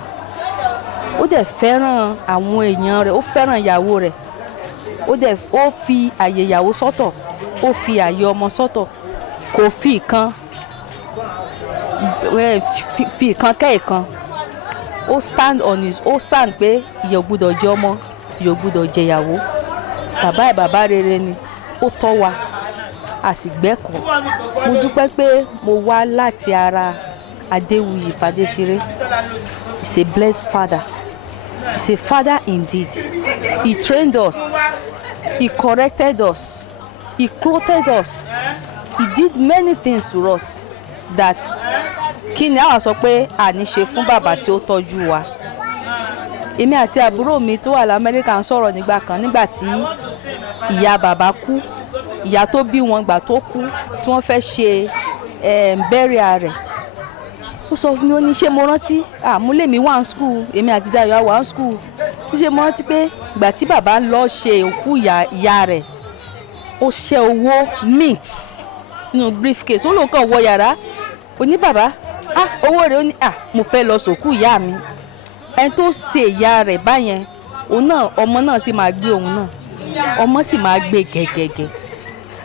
ó dẹ̀ fẹ́ràn àwọn èèyàn rẹ̀, ó fẹ́ràn ìyàwó rẹ̀, ó fi àyè ìyàwó sọ́tọ̀, ó fi àyè ọmọ sọ́tọ̀, kò fi ìkan kẹ́ ìkan. ó stand pé ìyà ò gbọ́dọ̀ jẹ ọmọ, ìyà ò gbọ́dọ̀ jẹ ìyàwó. bàbá rere ni, ó tọ́ wa a sì gbẹ́kọ̀ọ́. mo dúpẹ́ pé mo wá láti ara Adéwuyì Fadéṣiré. He's a blessed father. He's a father indeed. He trained us, he corrected us, he clothed us, he did many things to us that kí ni àwọn sọ pé àní ṣe fún bàbá tí ó tọ́jú wa. èmi àti àbúrò mi tó wà l'Amẹ́ríkà ń sọ̀rọ̀ nígbà kan nígbà tí ìyá bàbá kú, ìyá tó bí wọn gbà tó kú tí wọ́n fẹ́ ṣe burial rẹ̀. ó sọ fún mi, ó ní ṣé mo rántí àmúlẹ̀ mi wà ní school, èmi àti Dayọ̀ wà ní school, ṣé mo rántí pé ìgbà tí bàbá ń lọ ṣe òkú ìyá rẹ̀ ó ṣe owó mint nínú briefcase, ó lóun kàn wọ yàrá, ó ní bàbá owó rẹ̀, ó ní mo fẹ́ lọ sòkú ìyá mi. ẹni tó ṣe ìyá rẹ̀ báyẹn, òun náà ọmọ náà sì máa gbé òun náà, ọmọ sì máa gbé gẹ́gẹ́gẹ́.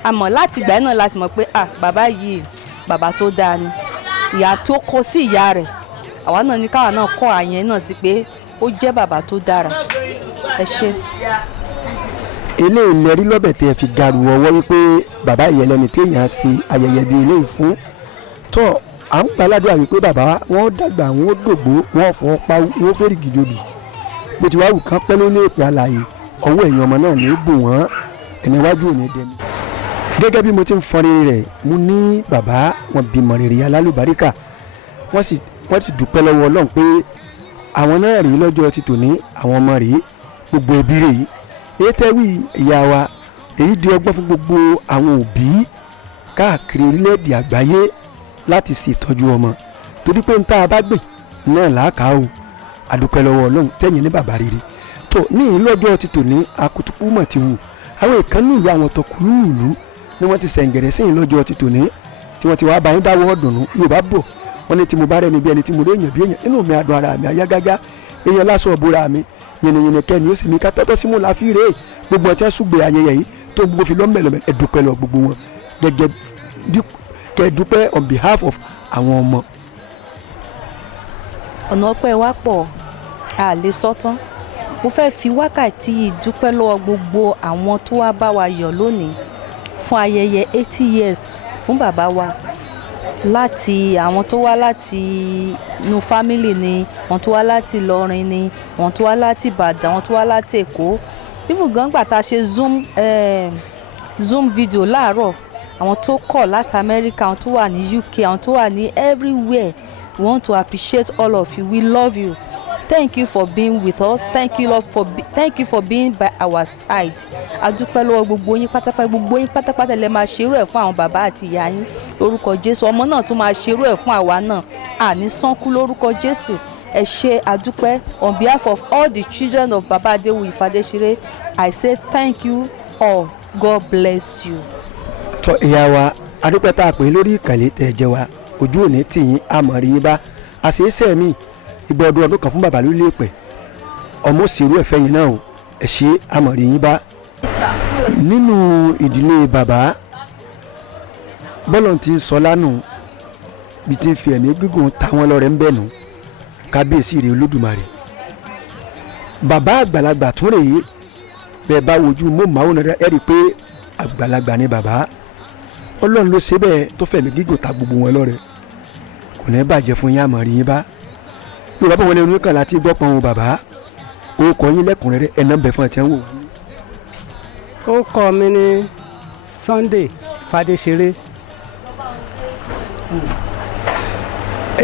àmọ́ láti ìgbà náà la sì mọ̀ pé bàbá yìí bàbá tó dáa ni. ìyá tó kọ sí ìyá rẹ̀, àwa náà ní káwa náà kọ́ àyẹn náà sí pé ó jẹ́ bàbá tó dára. ẹ ṣé. eléyìí lẹ́rí lọ́bẹ̀ tẹ́ fi garu ọwọ́ wípé bàbá ìyẹlẹ́ni téèyàn ṣe ayẹyẹ bíi eléyìí fún tọ́ à ń gbàládùn àwí pé bàbá wọn dàgbà wọn dògbó wọn fọwọ́ pa wọn fẹ́rì gidòdì bó ti wá wù kán pẹ́ lórí èpè àlàyé ọwọ́ ẹ̀yìn ọmọ náà ní í bò wọ́n ẹni iwájú ò ní dẹni. gẹ́gẹ́ bí mo ti ń fọn rere rẹ̀ mo ní bàbá wọn bímọ rere alálùbáríkà wọ́n sì dúpẹ́ lọ́wọ́ Ọlọ́run pé àwọn náà rèé lọ́jọ́ ti tòní àwọn ọmọ rèé gbogbo ẹbí rèé èyí tẹ́wì ìyá wa èyí di ọgbọ́n fún gbogbo àwọn òbí káàkiri orílẹ̀-èdè àgbáyé láti ṣètọ́jú ọmọ torí pé n tá a bá gbìn náà làákà o àdúpẹ́ lọ́wọ́ Ọlọ́run tẹ̀yìn ní bàbá rere tó ní ìlọ́jọ́ ti tòní akutuku mọ̀ ti wù àwọn ìkànnì ìlú àwọn tọkùlù ìlú ni wọ́n ti sẹ̀ǹgẹ̀rẹ̀ sí ìlọ́jọ́ ti tòní tí wọ́n ti wá bá yín dáwọ́ ọ̀dùnnú Yorùbá bọ̀ wọ́n ní tí mo bá rẹ̀ níbi ẹni tí mo rí èèyàn bí èèyàn inú mi àdùn ara mi àyá gágá èèyàn lásán ọ̀bùra mi yìnyín kẹ́ni ó sì ní ká tọ́tọ́ sí mú la fi rèé gbogbo ọtí ṣùgbọ́n ayẹyẹ yìí tó gbogbo fi lọ́mọ̀lọ́mọ̀ ẹ dúpẹ́ lọ gbogbo wọn gẹ́gẹ́ kẹ́ dúpẹ́ on behalf of àwọn ọmọ. ọ̀nà ọpẹ́ wa pọ̀ a lè sọ tán mo fẹ́ fi wákàtí yìí dúpẹ́ lọ́wọ́ gbogbo àwọn tó wá bá wa yọ̀ lónìí fún ayẹyẹ 80 years fún bàbá wa láti àwọn tó wá láti inú fámìlì ni àwọn tó wá láti Ìlọrin ni àwọn tó wá láti Ìbàdàn àwọn tó wá láti Èkó even gan gbà tá a ṣe zoom video láàárọ̀ àwọn tó kọ̀ láti Amẹ́ríkà àwọn tó wà ní UK àwọn tó wà ní everywhere we want to appreciate all of you we love you thank you for being with us thank you for being by our side adúpẹ́ lọ́wọ́ gbogbo yín pátápátá lè máa ṣerú ẹ̀ fún àwọn bàbá àti ìyá yín lórúkọ Jésù ọmọ náà tún máa ṣerú ẹ̀ fún àwa náà àní sánkú lórúkọ Jésù ẹ ṣé adúpẹ́ on behalf of all the children of Baba Adewuyi Fadesire I say thank you all God bless you. tọ ìyá wa adúpẹ́ tá a pè lórí ìkàlẹ̀ tẹ̀ jẹ́ wa ojú òní tì yín àmọ̀rí yín bá àṣeyẹsẹ̀ mi ìgbà ọdún kan fún bàbá lórí èpè ọmọ òṣèrú ẹ̀fẹ́ yìí náà o ẹ̀ ṣe àmọ̀rí yín bá. nínú ìdílé bàbá bọ́lọ̀ ti ń sọ lánàá bí ti ń fi ẹ̀mí gígùn táwọn lọ́rẹ̀ ń bẹ̀ nù kábíyèsí rẹ̀ Olódùmarè bàbá àgbàlagbà tún rèé bẹ́ẹ̀ bá wojú mọ́màún rẹ̀ ẹ̀ rí i pé àgbàlagbà ni bàbá Ọlọ́run ló ṣe bẹ́ẹ̀ tó fẹ̀mí gígùn ta gbogbo wọn lọ́rẹ̀ kò ní bàjẹ́ fún yín àmọ̀rí yín bá Yorùbá bọ̀ wọn lẹ́nu kan láti gbọ́ pọn bàbá orúkọ yín lẹ́kùnrẹ́rẹ́ ẹ̀ náà bẹ̀ fún ẹ̀ wò. orúkọ mi ni Sunday Fadesire.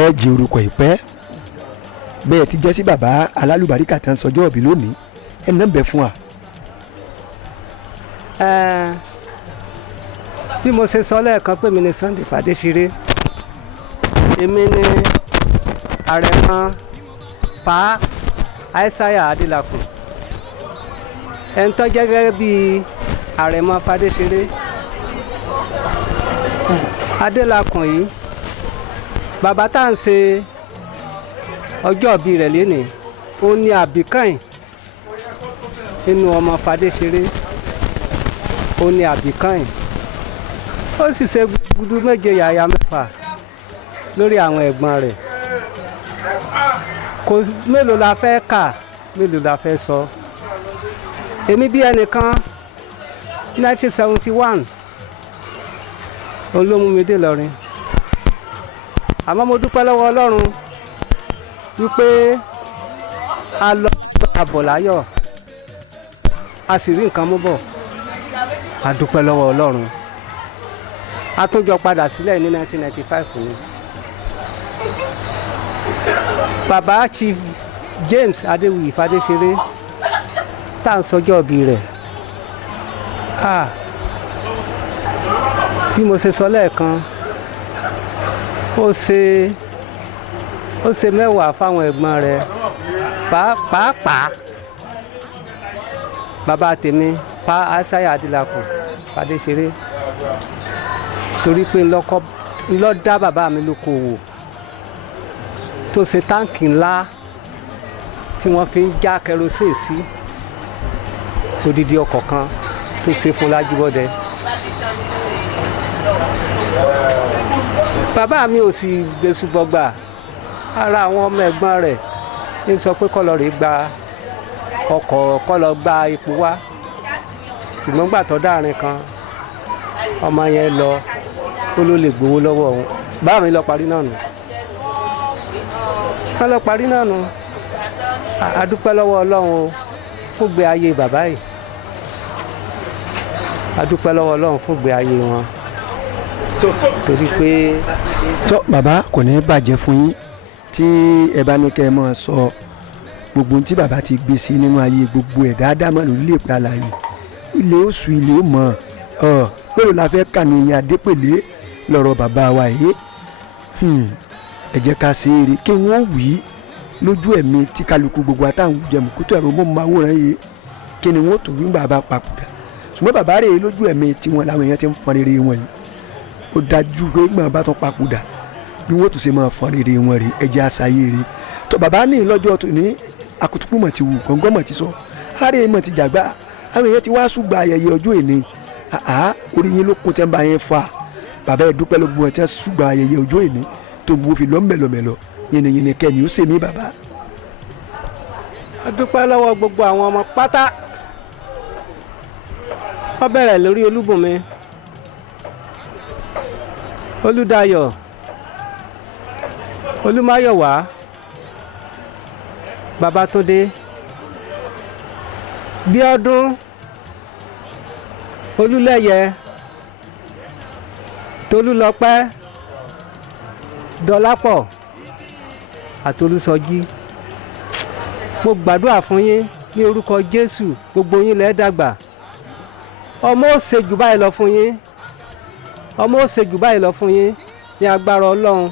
ẹ jẹ orúkọ ìpẹ́ bẹ́ẹ̀ ti jẹ́ sí bàbá alálùbáríkà tán sọjọ́ òbí lónìí ẹ̀ náà bẹ̀ fún wa. bí mo ṣe sọ lẹ́ẹ̀kan pé mi ni Sunday Fadesire èmi ni àrẹ̀mọ Pa Aishaiya Adélakùn ẹni tó jẹ́ gẹ́gẹ́ bí àrẹ̀mọ Fadesire Adélakùn yìí bàbá tá à ń ṣe ọjọ́ ìbí rẹ̀ lénìí ó ní àbíkẹ́yìn nínú ọmọ Fadesire ó ní àbíkẹ́yìn ó sì ṣe gudu méje yàyà mẹ́fà lórí àwọn ẹ̀gbọ́n rẹ̀ kò mélòó la fẹ́ kà mélòó la fẹ́ sọ èmi bí ẹnìkan 1971 olómùmídé lọ́rin àmọ́ mo dúpẹ́ lọ́wọ́ Ọlọ́run wípé a lọ àbọ̀ láyọ̀ a sì rí nǹkan mú bọ̀ a dúpẹ́ lọ́wọ́ Ọlọ́run a tún jọ padà sílẹ̀ ní 1995 ni bàbá Chief James Adewuyi Fadesire tá à ń sọjọ́ ìbí rẹ̀ bí mo ṣe sọ lẹ́ẹ̀kan ó ṣe mẹ́wàá fáwọn ẹ̀gbọ́n rẹ̀ pàápàá bàbá tèmi Pa Aishaiya Adélakùn Fadesire torí pé ńlọ dá bàbá mi lókòwò tó ṣe táǹkì ńlá tí wọ́n fi ń já kẹrosíì sí odidi ọkọ̀ kan tó ṣe fún Lájíbọ́dẹ. bàbá mi ò sì gbèsù bọgbà ara àwọn ọmọ ẹ̀gbọ́n rẹ̀ ń sọ pé kọ́lọ́ rè gba ọkọ̀ kọ́lọ́ gba epo wá ṣùgbọ́n gbà tó dáàrin kan ọmọ yẹn lọ ó ló lè gbowó lọ́wọ́ òun báwo mi lọ parí náà nù wọ́n lọ parí náà nù a dúpẹ́ lọ́wọ́ Ọlọ́run o fún gbé ayé bàbá yìí a dúpẹ́ lọ́wọ́ Ọlọ́run fún ìgbé ayé wọn torí pé. tó bàbá kò ní bàjẹ́ fún yín tí ẹ bá ní kẹ́ ẹ máa sọ gbogbo tí bàbá ti gbé sí nínú ayé gbogbo ẹ̀ dáadáa mọ́ lórílẹ̀ èdè alààyè ilé oṣù ilé ó mọ̀ pẹ̀lú la fẹ́ kà ní ìyẹn Adépèlé lọ́rọ̀ bàbá wa yìí ẹ jẹ́ ká ṣe eré kí wọ́n wí lójú ẹ̀mí tí kálukú gbogbo àtàwọn jẹ̀mùkútù ẹ̀rọ mọ́mọ́wòrán yìí kí ni wọ́n tó wí bàbá papòdà ṣùgbọ́n bàbá rẹ̀ lójú ẹ̀mí tiwọn làwọn èèyàn ti ń fọn rere wọn yìí ó dájú pé gbọ́n bá tán papòdà bí wọ́n tún ṣe máa fọn rere wọn rí ẹ jẹ́ àṣàyè rí tó bàbá ní lọ́jọ́ tó ní akutuku mọ̀ ti wù gọ́ngọ́ mọ̀ ti sọ àárẹ̀ mọ̀ ti jàgbá àwọn èèyàn ti wá ṣùgbọ́n ayẹyẹ ọjọ́ èní orí yín ló kún tẹ́ ń bá yẹn fa bàbá ẹ̀ dúpẹ́ lọ́gbọ̀n tí wọ́n ṣùgbọ́n ayẹyẹ ọjọ́ èní tó gbogbo fi lọ́mẹ̀lọ́mẹ̀lọ́ yìnyín kẹ́ni ó sèmí bàbá. a dúpẹ́ lọ́wọ́ gbogbo àwọn ọmọ pátá wọ́n bẹ̀rẹ̀ lórí Olúbùnmi Olúdáyọ̀ Olúmáyọ̀wá Babátúndé Bíọ́dún Olúlẹ́yẹ Tolúlọpẹ́ Dọlápọ̀ àtolúsọjí mo gbàdúrà fún yín ní orúkọ Jésù gbogbo yín lẹ dàgbà ọmọ ó ṣe jù báyìí lọ fún yín ọmọ ó ṣe jù báyìí lọ fún yín ní agbára Ọlọ́run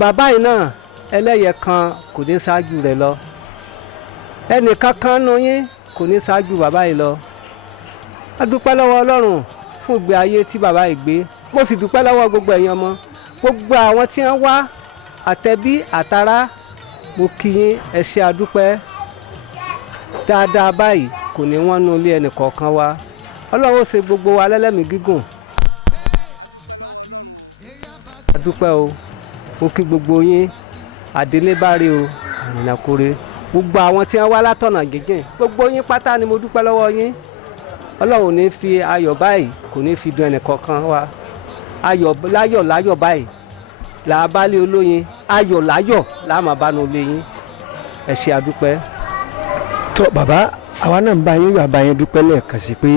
bàbá yìí náà ẹlẹ́yẹ kan kò ní ṣáájú rẹ̀ lọ ẹnìkan kan nù yín kò ní ṣáájú bàbá yìí lọ a dúpẹ́ lọ́wọ́ Ọlọ́run fún ìgbé ayé tí bàbá yìí gbé mo sì dúpẹ́ lọ́wọ́ gbogbo ẹ̀yin ọmọ gbogbo àwọn tí wọ́n wá àtẹ̀bí àtará mo kí yín ẹ ṣé àdúpẹ́ dáadáa báyìí kò ní wọ́n nú ilé ẹnì kọ̀ọ̀kan wa Ọlọ́run ó ṣe gbogbo wa lẹ́lẹ́mìí gígùn àdúpẹ́ o mo kí gbogbo yín àdélébárí o ìrìnàkúrè gbogbo àwọn tí wọ́n wá látọ̀nà gígìn gbogbo yín pátá ni mo dúpẹ́ lọ́wọ́ yín Ọlọ́run ò ní fi ayọ̀ báyìí kò ní fi dùn ẹnì kọ̀ọ̀kan wa ayọ̀ láyọ̀ báyìí là á bá lé olóyin ayọ̀ láyọ̀ là á máa bá nu lé yín ẹ ṣé àdúpẹ́. tó bàbá àwa náà ń bá yín bàbá yín dúpẹ́ lẹ́ẹ̀kan sí pé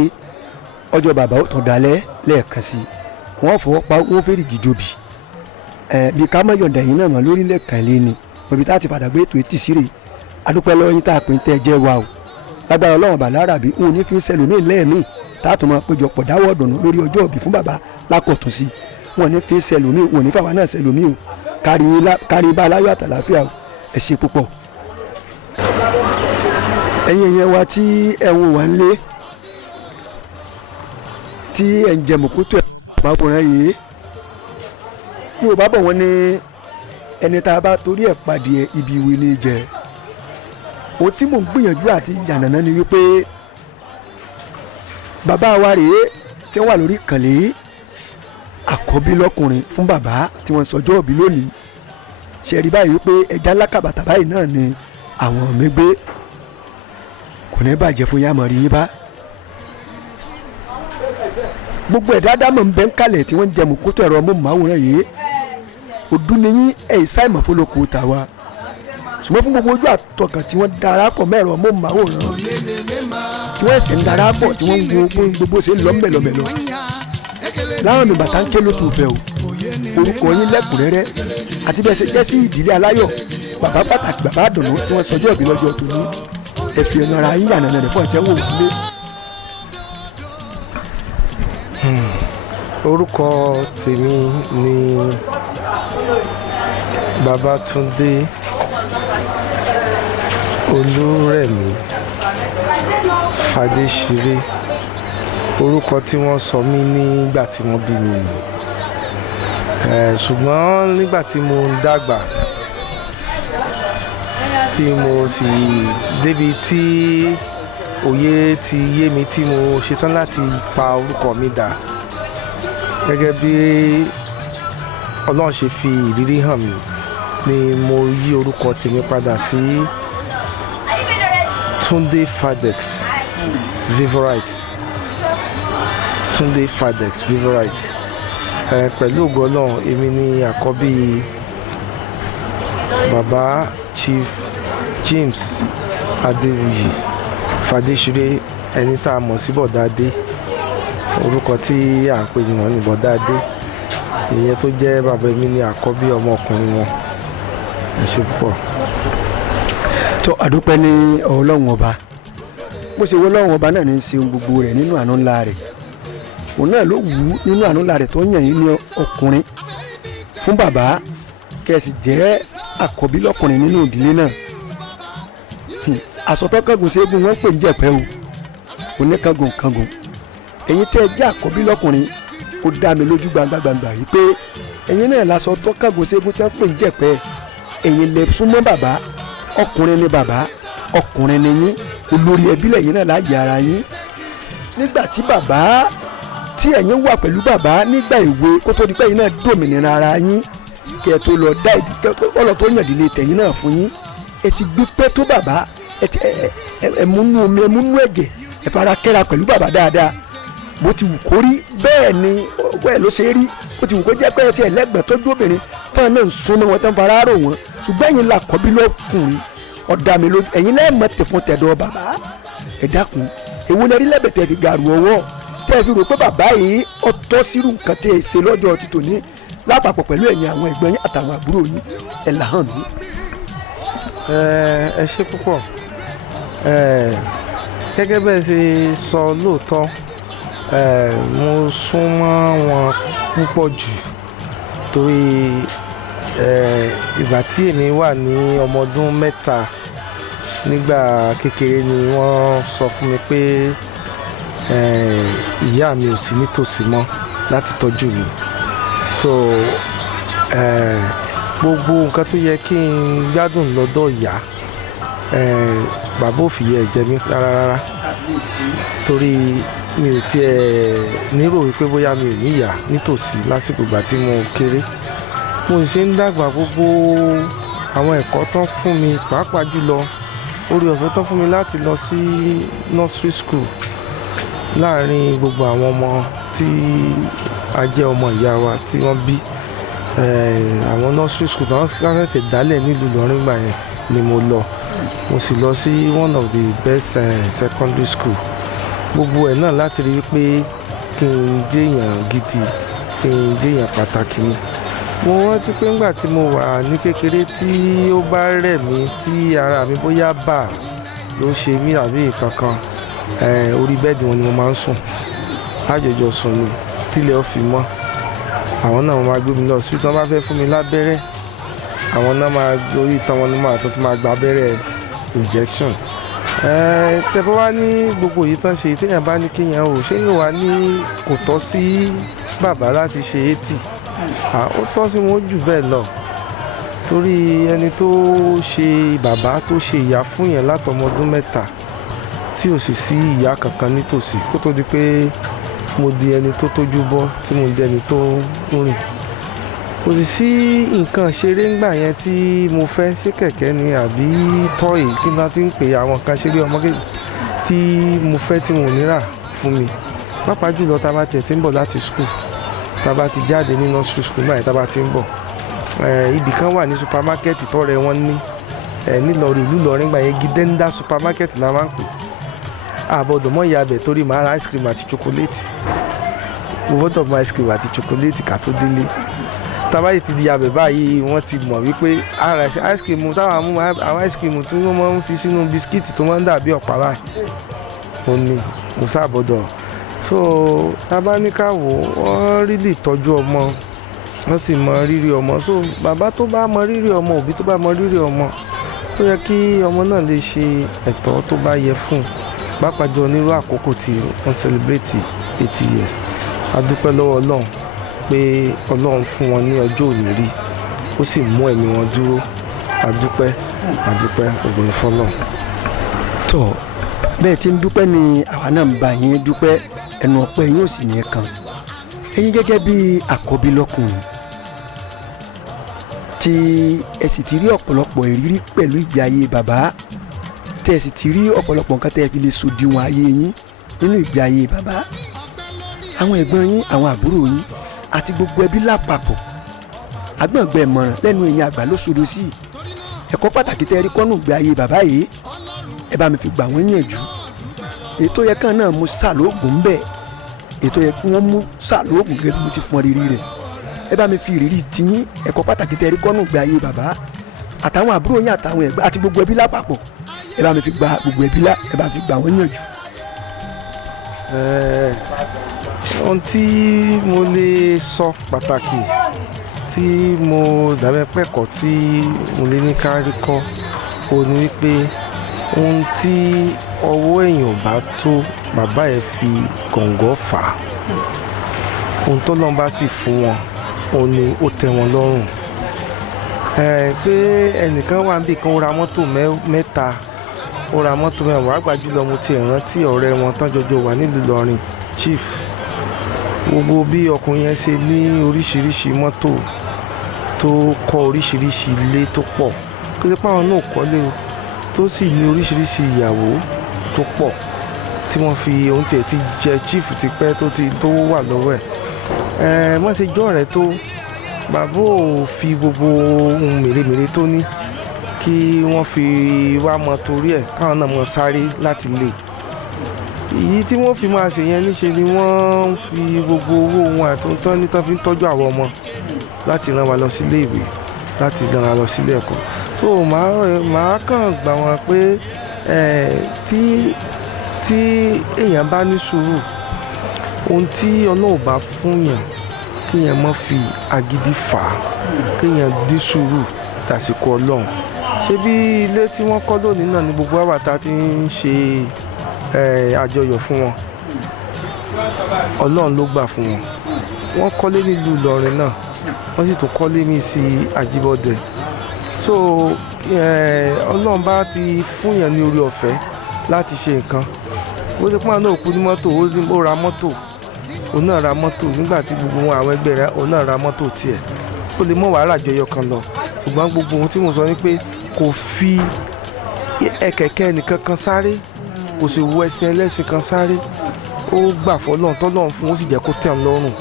ọjọ́ bàbá ó tún dalẹ̀ lẹ́ẹ̀kan sí wọ́n fọwọ́ pa wọ́n fèrè gìjòbì bí ká má yọ̀ǹda yín náà mọ̀ lórílẹ̀ kan lé ni òbí tá a ti padà gbé ètò etí sí rè adúpẹ́ lọ́wọ́ yín tá a pín tẹ́ ẹ jẹ́ wa o lágbára Ọlọ́run bàlára bí òun ní fi ń sẹlòmíì lẹ́ẹ̀mí tá a tún máa péjọpọ̀ dáwọ́ ọ̀dùnnú lórí ọjọ́ òbí fún bàbá lákọ̀tún sí wọn ní fi ń sẹlòmíì wọn ní fàwa náà sẹlòmíì o kárí bá aláyọ̀ àtàlàáfíà o ẹ ṣé púpọ̀. ẹ̀yin èèyàn wa tí ẹ ń wò wá nílé tí ẹ ń jẹ mọ̀kútù ẹ̀ pàápàá yìí yóò bá bọ̀ wọ́n ní ẹni tá a bá torí ẹ̀ pàdé ibi ìwé ní jẹ ohun tí mò ń gbìyànjú àti yànnàná ni wípé bàbá wa rèé tí wọ́n wà lórí ìkànnì àkọ́bí lọ́kùnrin fún bàbá tí wọ́n sọjọ́ òbí lónìí ṣe rí báyìí wípé ẹja lákàbàtà báyìí náà ni àwọn mi gbé kò ní bàjẹ́ fún yàmọ̀ rí yín bá gbogbo ẹ̀dá dámọ̀ ń bẹ́ ń kalẹ̀ tí wọ́n ń jẹ mọ̀kútù ẹ̀rọ amóhùnmáwòrán yìí ọdún ni yín ẹ̀yìn sáìmọ̀ fọlọ́kù tàwa ṣùgbọ́n fún gbogbo ojú àtọkàn tí wọ́n darapọ̀ mẹ́rọ amóhùnmáwòrán tí wọ́n ẹ̀sẹ̀ ń darapọ̀ tí wọ́n ń wo gbogbo ṣe ń lọ mẹ́lọmẹ́lọ láwọn mi bàtà ń ké lótú fẹ́ o orúkọ yín lẹ́kùnrẹ́rẹ́ àti bẹ́ẹ̀ ṣe jẹ́ sí ìdílé aláyọ̀ bàbá pàtàkì bàbá àdùnnú tí wọ́n sọjọ́ ìbí lọ́jọ́ tòní ẹ fi ẹnu ara yín yànnà rẹ̀ fún ẹ̀tẹ́ wò wọlé. orúkọ tèmi ni Babátúndé Olúrẹ̀mí Fadéṣiré orúkọ tí wọ́n sọ mí nígbà tí wọ́n bí mi nù ṣùgbọ́n nígbà tí mo ń dàgbà tí mo sì débi tí òye ti yé mi tí mo ṣetán láti pa orúkọ mi dà gẹ́gẹ́ bí Ọlọ́run ṣe fi ìrírí hàn mí ni mo yí orúkọ tèmi padà sí Túndé Fadex Vivorite Túndé Fadex Vivorite pẹ̀lú ògo Ọlọ́run èmi ni àkọ́bí bàbá Chief James Adéwuyì Fadéṣiré ẹni tá a mọ̀ sí Bọ̀dá Adé orúkọ tí à ń pè ní wọn ní bọ̀dá Adé, ìyẹn tó jẹ́ bàbá mi ní àkọ́bí ọmọkùnrin wọn. Ẹ ṣé púpọ̀. tó àdúpẹ́ ní ọlọ́run ọba bó ṣe wọ́ ọlọ́run ọba náà ní í ṣe gbogbo rẹ̀ nínú àánú ńlá rẹ̀ òun náà ló wù ú nínú àánú ńlá rẹ̀ tó yàn yín ní ọkùnrin fún bàbá kẹ́sì jẹ́ àkọ́bí lọ́kùnrin nínú ìdílé náà. àsọtọ́ kángun ségun wọ́n pè ń jẹ̀pẹ́ o oníkángun kángun ẹ̀yin tẹ́ ẹ jẹ́ àkọ́bí lọ́kùnrin ó dá mi lójú gbangba yìí pé ẹ̀yin náà lásọtọ́ kángun ségun tí wọ́n pè ń jẹ̀pẹ́ ẹ̀yin lè súnmọ́ bàbá ọkùnrin ni bàbá ọkùnrin ni yín olórí ẹbí lẹ́yìn náà láàyè ara yín nígbà tí bàbá tí ẹ̀yin wà pẹ̀lú bàbá nígbà ìwé kó tó di pé ẹ̀yin náà dòmìnira ara yín kí ẹ tó lọ dá ọlọ́ tó yàn dílé tẹ̀yin náà fún yín ẹ ti gbé pẹ́ tó bàbá ẹ múnú omi ẹ múnú ẹ̀jẹ̀ ẹ fara kẹ́ra pẹ̀lú bàbá dáadáa bó ti wù kó rí bẹ́ẹ̀ ni bẹ́ẹ̀ ló ṣe rí bó ti wù kó jẹ́ pé ẹ ti ẹlẹ́gbẹ̀ẹ́ tó dóbìnrin táwọn náà ń súnmọ́ wọn tán fara rò wọn ṣùgbọ́n ẹ̀yin là kọ́ bí lọ́kùnrin ọ̀dà mi lójú ẹ̀yin lẹ́ẹ̀mọ́ tẹ̀fún tẹ̀dọ̀ bàbá ẹ dákun èwo lẹ́rí lẹ́bẹ̀tẹ̀ fi gàrú ọwọ́ tẹ́ ẹ fi rò pé bàbá yìí ọtọ́ sírù nǹkan tẹ́ ẹ ṣe lọ́jọ́ ti tòní lápapọ̀ pẹ̀lú ẹ̀yin àwọn ẹ̀gbọ́n yín àtàwọn àbúrò yín ẹ̀ là hàn mí. Ẹ ṣé púpọ̀ gẹ́gẹ́ bẹ́ẹ̀ ṣe sọ lóòótọ́ mo súnmọ́ wọn púpọ̀ jù torí ìgbà tí èmi wà ní ọmọ ọdún mẹ́ta nígbà kékeré ni wọ́n sọ fún mi pé ìyá mi ò sí nítòsí mọ́ láti tọ́jú mi so gbogbo nǹkan tó yẹ kí n gbádùn lọ́dọ̀ ìyá bàbá ò fìyà jẹ mí rárá torí mi ò tiẹ̀ nírò wípé bóyá mi ò níyà nítòsí lásìkò ìgbà tí mo kéré mo ṣe ń dàgbà gbogbo àwọn ẹ̀kọ́ tán fún mi pàápàá jùlọ orí ọ̀fẹ́ tán fún mi láti lọ sí nursery school láàrin gbogbo àwọn ọmọ tí a jẹ́ ọmọ ìyá wa tí wọ́n bí àwọn nursery school tán láti dálẹ̀ nílùú Ìlọrin gbà yẹn ni mo lọ mo sì lọ sí one of the best secondary school gbogbo ẹ̀ náà láti rí i pé kí n jẹ́yàn gidi kí n jẹ́yàn pàtàkì ni mo rántí pé ńgbà tí mo wà ní kékeré tí ó bá rẹ̀ mí tí ara mi bóyá bà ló ṣe mí àbí kankan orí bẹ́ẹ̀dì wọn ni mo máa ń sùn lájọjọ sùn ni tílẹ̀ ó fi mọ́ àwọn náà máa gbé mi lọ sí tí wọ́n bá fẹ́ fún mi lábẹ́rẹ́ àwọn náà máa orí ìtàn wọn ni máa tó máa gba abẹ́rẹ́ injection tẹ́fọ́ wá ní gbogbo yìí tán ṣe téèyàn bá ní kéèyàn ò ṣé yóò wá ní kò tọ́ sí bàbá láti ṣe 80 ó tọ́ sí wọn jù bẹ́ẹ̀ lọ torí ẹni tó ṣe bàbá tó ṣe ìyá fún yẹn látọmọ ọdún mẹ́ta tí ò sì sí ìyá kankan nítòsí kó tó di pé mo di ẹni tó tójú bọ́ tí mo di ẹni tó ń rìn kò sì sí nǹkan ṣeré ńgbà yẹn tí mo fẹ́ ṣé kẹ̀kẹ́ ni àbí tọ́ì kí n bá ti ń pè àwọn nǹkan ṣeré ọmọ kéèké tí mo fẹ́ tí mo nírà fún mi pàápàá jùlọ tá a bá tiẹ̀ ti ń bọ̀ láti school tá a bá ti jáde ní nursery school báyìí tá a bá ti ń bọ̀ ibì kan wà ní supermarket tọ́rẹ̀ wọn ní nílọrin ìlú Ìlọrin gbà yẹn Gidenda supermarket la máa ń pè àbọ̀dọ̀ mọ́ ìyá abẹ torí màá ra ice cream àti chocolate mo gbọ́dọ̀ mọ ice cream àti chocolate ká tó délé tábàyè ti di abẹ báyìí wọ́n ti mọ̀ wípé ara ice cream táwọn mú àwọn ice cream tí wọ́n máa ń fi sínú bisikíìtì tó máa ń dàbí ọ̀pá báyìí ó ní mo sábọ̀dọ̀ so tábáníkàwò wọ́n rí lè tọ́jú ọmọ wọ́n sì mọ rírì ọmọ so bàbá tó bá mọ rírì ọmọ òbí tó bá mọ rírì ọmọ ó yẹ kí ọmọ náà lè ṣe ẹ̀tọ́ tó bá yẹ fún un pàápàá jọ nírú àkókò tí wọ́n celebrate 80 years a dúpẹ́ lọ́wọ́ Ọlọ́run pé Ọlọ́run fún wọn ní ọjọ́ òní rí ó sì mú ẹ̀mí wọn dúró a dúpẹ́ ògbóni fọ́lọ́run. tó bẹ́ẹ̀ tí ń dúpẹ́ ni àwa náà ń bá yín dúpẹ́ ẹnu ọpẹ́ yín ò sì ní kan ẹ̀yin gẹ́gẹ́ bí àkọ́bí lọ́kùnrin tí ẹ sì ti rí ọ̀pọ̀lọpọ̀ ìrírí pẹ̀lú ìgbé ayé bàbá tẹ́ ẹ sì ti rí ọ̀pọ̀lọpọ̀ nǹkan tẹ́ ẹ fi lè sòdiwọ̀n ayé yín nínú ìgbé ayé bàbá àwọn ẹ̀gbọ́n yín àwọn àbúrò yín àti gbogbo ẹbí lápapọ̀ agbọ̀ngbẹ̀ ìmọ̀ràn lẹ́nu ẹ̀yin àgbà ló sodo sí ẹ̀kọ́ pàtàkì tẹ́ ẹ rí kọ́nù ìgbé ayé bàbá yìí ẹ bá mi fi gbà wọ́n yànjú ètò yẹ kàn náà mo sà lóògùn ń bẹ̀ ètò yẹ kí wọ́n mú sàlóògùn gẹ́gẹ́ bí mo ti fọn rírì rẹ̀ ẹ bá mi fi ìrírí tiyín ẹ̀kọ́ pàtàkì tẹ́ rí kọ́nù gbé ayé bàbá àtàwọn àbúrò yín àtàwọn ẹ̀gbọ́n àti gbogbo ẹbí lápapọ̀ ẹ bá mi fi gba gbogbo ẹbí lá ẹ bá fi gbà wọ́n yànjú. ohun tí mo lè sọ pàtàkì tí mo dàbẹ́ pẹ́kọ̀ọ́ tí mo lè ní kárí kọ́ ó ní wípé ohun tí ọwọ́ èèyàn bá tó bàbá ẹ̀ fi gọ̀ǹgọ̀ fà á ohun tó lọ́n bá sì fún wọn òun ni ó tẹ́ wọn lọ́rùn pé ẹnìkan wà níbì kan ó ra mọ́tò mẹ́ta ó ra mọ́tò mẹ́wàá àgbàjúlọ mo ti rántí ọ̀rẹ́ wọn tán jọjọ wà nílùú Ìlọrin Chief gbogbo bí ọkùnrin yẹn ṣe ní oríṣiríṣi mọ́tò tó kọ́ oríṣiríṣi ilé tó pọ̀ kí ló pàwọn náà kọ́lé o tó sì ní oríṣiríṣi ìyàwó tó pọ̀ tí wọ́n fi ohun tiẹ̀ ti jẹ chief ti pẹ́ tó wà lọ́wọ́ ẹ̀ wọ́n ṣe jọ́ rẹ̀ tó bàbá ò fi gbogbo ohun mèremère tó ní kí wọ́n fi wá mọ torí ẹ̀ káwọn náà mọ sáré láti lè èyí tí wọ́n fi máa ṣe yẹn níṣe ni wọ́n fi gbogbo owó wọn àtúntàn ní tán fi ń tọ́jú àwọn ọmọ láti rán wa lọ sílé ìwé láti rán wa lọ sílé ẹ̀kọ́ so màá kàn gbà wọ́n pé tí èèyàn bá ní sùúrù ohun tí Ọlọ́run bá fún yàn kéèyàn má fi agídí fà á kéèyàn dín sùúrù tàsìkò Ọlọ́run ṣé bí ilé tí wọ́n kọ́ lónìí náà ni gbogbo àwàtà ti ń ṣe àjọyọ̀ fún wọn Ọlọ́run ló gbà fún wọn wọ́n kọ́lé nílùú Ìlọrin náà wọ́n sì tún kọ́lé mi sí Àjíbọ̀dé so Ọlọ́run bá ti fún yàn ní orí ọ̀fẹ́ láti ṣe nǹkan bó ṣe pọ́n náà kú ní mọ́tò ó ra mọ́tò òun náà ra mọ́tò nígbà tí gbogbo àwọn ẹgbẹ́ rẹ̀ òun náà ra mọ́tò tiẹ̀ ó lè mọ́ wàhálà àjọyọ̀ kan lọ ṣùgbọ́n gbogbo ohun tí mo sọ ni pé kò fi ẹ̀kẹ̀kẹ́ nìkan kan sáré kò sì wọ ẹsẹ̀ ẹlẹ́sìn kan sáré ó gbà fọlọ́run tọ́lọ́run fún ó sì jẹ́ kó tẹ́ ọ́n lọ́rùn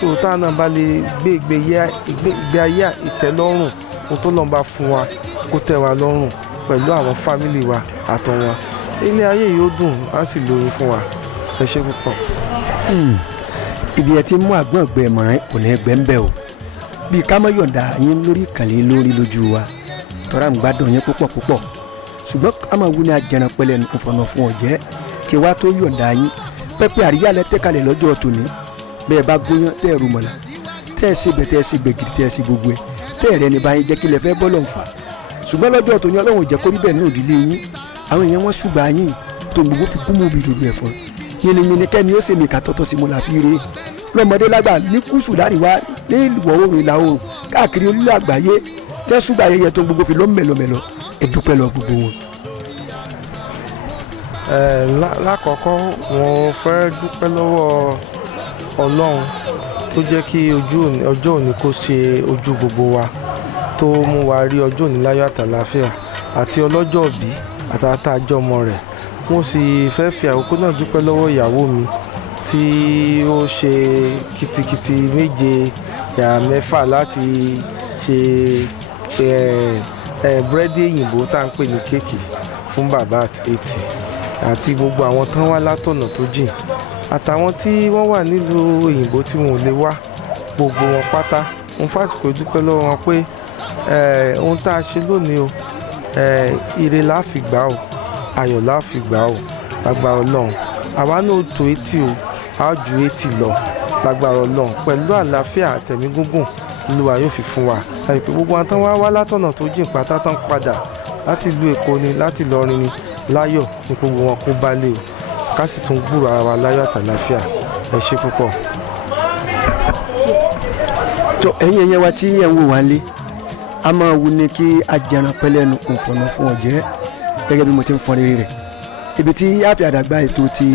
tó táwọn náà bá lè gbé ìgbé ayé ìtẹ́lọ́rùn ohun tọ́lọ́run bá fún wa kó tẹ́ wa lọ́rùn pẹ̀lú àwọn fámìlì wa àtọ̀wọn ilé ayé yìí ó dùn á sì lóyún fún wa ẹ ṣé púpọ̀. ibi ẹ ti mú àgbọ̀n ọ̀gbẹ́ ìmọ̀ràn kò ní ẹgbẹ́ ń bẹ̀ o bíi ká má yọ̀ǹda yín lórí ìkànnì lórí lójú wa tọ́ra ń gbádùn yín púpọ̀ púpọ̀ ṣùgbọ́n ká máa wú ní ajẹran pẹ̀lẹ́ ní ìfọ̀nà fún ọ̀jẹ́ kí wá tó yọ̀ǹda yín pẹ́pẹ́ àríyá lẹ tẹ́kalẹ̀ lọ́jọ́ tòní bẹ́ẹ̀ bá gbóyán tẹ́ ẹ̀rù mọ̀lá tẹ́ ẹ̀ ṣe bẹ̀ tẹ́ ẹ̀ ṣe gbẹ̀gìrì tẹ́ ẹ̀ ṣe gbogbo ẹ̀ tẹ́ ẹ̀rẹ́ ni báyìí jẹ́ kí lẹ fẹ́ bọ́lọ̀ ń fà ṣùgbọ́n lọ́jọ́ tòní Ọlọ́run jẹ́ kó rí bẹ́ẹ̀ ní òdìlé yín àwọn èèyàn wọn ṣùgbọ́n yín tó gbogbo fi kú mú mi lòdù ẹ̀fọn yìnyín kẹ́ni ó ṣe mí kàtọ́tọ́ sí mo là fi re lọ́mọdé lágbà ní kúṣù láríwá ní ìwọ̀ oòrùn ìlà oòrùn káàkiri orílẹ̀ àgbáyé tẹ́ ṣùgbọ́n ayẹyẹ tó gbogbo fi ló ń mẹ̀lọ́mẹ̀lọ́ ẹ dúpẹ́ lọ gbogbo wọn. lákọ̀ọ́kọ́ wọn fẹ́ dúpẹ́ lọ́wọ́ Ọlọ́run tó jẹ́ kí ọjọ́ òní kó ṣe ojú gbogbo wa tó mú wa rí ọjọ́ òní láyọ̀ àtàlàáfíà àti ọlọ́jọ́ òbí àtàtà àjọmọ rẹ̀ mo sì fẹ́ fi àkókò náà dúpẹ́ lọ́wọ́ ìyàwó mi tí ó ṣe kìtìkìtì méje yàrá mẹ́fà láti ṣe búrẹ́dì òyìnbó tá à ń pè ní kéèkì fún bàbá àti àti gbogbo àwọn tán wá látọ̀nà tó jìn àtàwọn tí wọ́n wà nílùú òyìnbó tí wọn ò lè wá gbogbo wọn pátá mo fàsìkò dúpẹ́ lọ́wọ́ wọn pé ohun tá a ṣe lónìí o ire la fi gbà o ayọ̀ la fi gbà o lágbára Ọlọ́run àwa náà tó etí o a ju etí lọ lágbára Ọlọ́run pẹ̀lú àlàáfíà àtẹ̀mí gúngùn Olúwa yóò fi fún wa láì pé gbogbo àwọn tán wá látọ̀nà tó jìn pátá tán padà láti ìlú Èkó ni láti Ìlọrin ni láyọ̀ ní gbogbo wọn kó bálé o ká sì tún gbúrò ara wa láyọ̀ àtàlàáfíà ẹ ṣé púpọ̀. tó ẹ̀yin ẹ̀yẹ wa tí ẹ̀ ń wò wá lé a máa wù ní kí ajẹran pẹ́lẹ́nu kò fọ̀nà fún ọ̀jẹ́ gẹ́gẹ́ bí mo ti ń fọn rere rẹ̀ ibi tí àfi àdàgbà ètò ti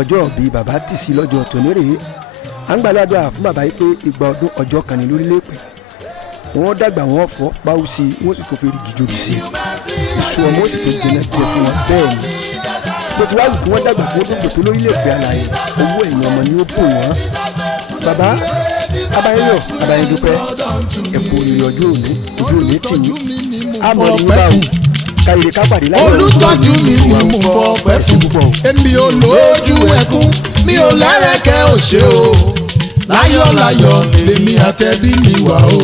ọjọ́ ìbí bàbá tì sí lọ́jọ́ tòní rèé à ń gbàdúrà fún bàbá yìí pé ìgbà ọdún ọjọ́ kan ní lórílẹ̀ èpè wọ́n dàgbà wọ́n fọ́ báwo sí wọ́n sì tó fi rìgì jòdì sí ìṣù ọmọ ó sì tó jẹnà tiẹ̀ fún wọn bẹ́ẹ̀ ni bó ti wá wù kí wọ́n dàgbà kí wọ́n tó gbòtó lórílẹ̀ èpè àlàyé owó ẹ̀yìn ọmọ ni ó bò wọ́n bàbá abayẹyọ abayẹdúpẹ́ ẹ̀kọ́ ìyọjú òní ojú òní tì mí àmọ́ ní báwo káyìrì kápàdé láyé olùtọ́jú mi ni mo fọpẹ́ fún èmi ò lójú ẹkún mi mi ò lẹ́rẹ̀kẹ́ òṣè o láyọ̀láyọ̀ lèmi àtẹ̀bí mi wà o.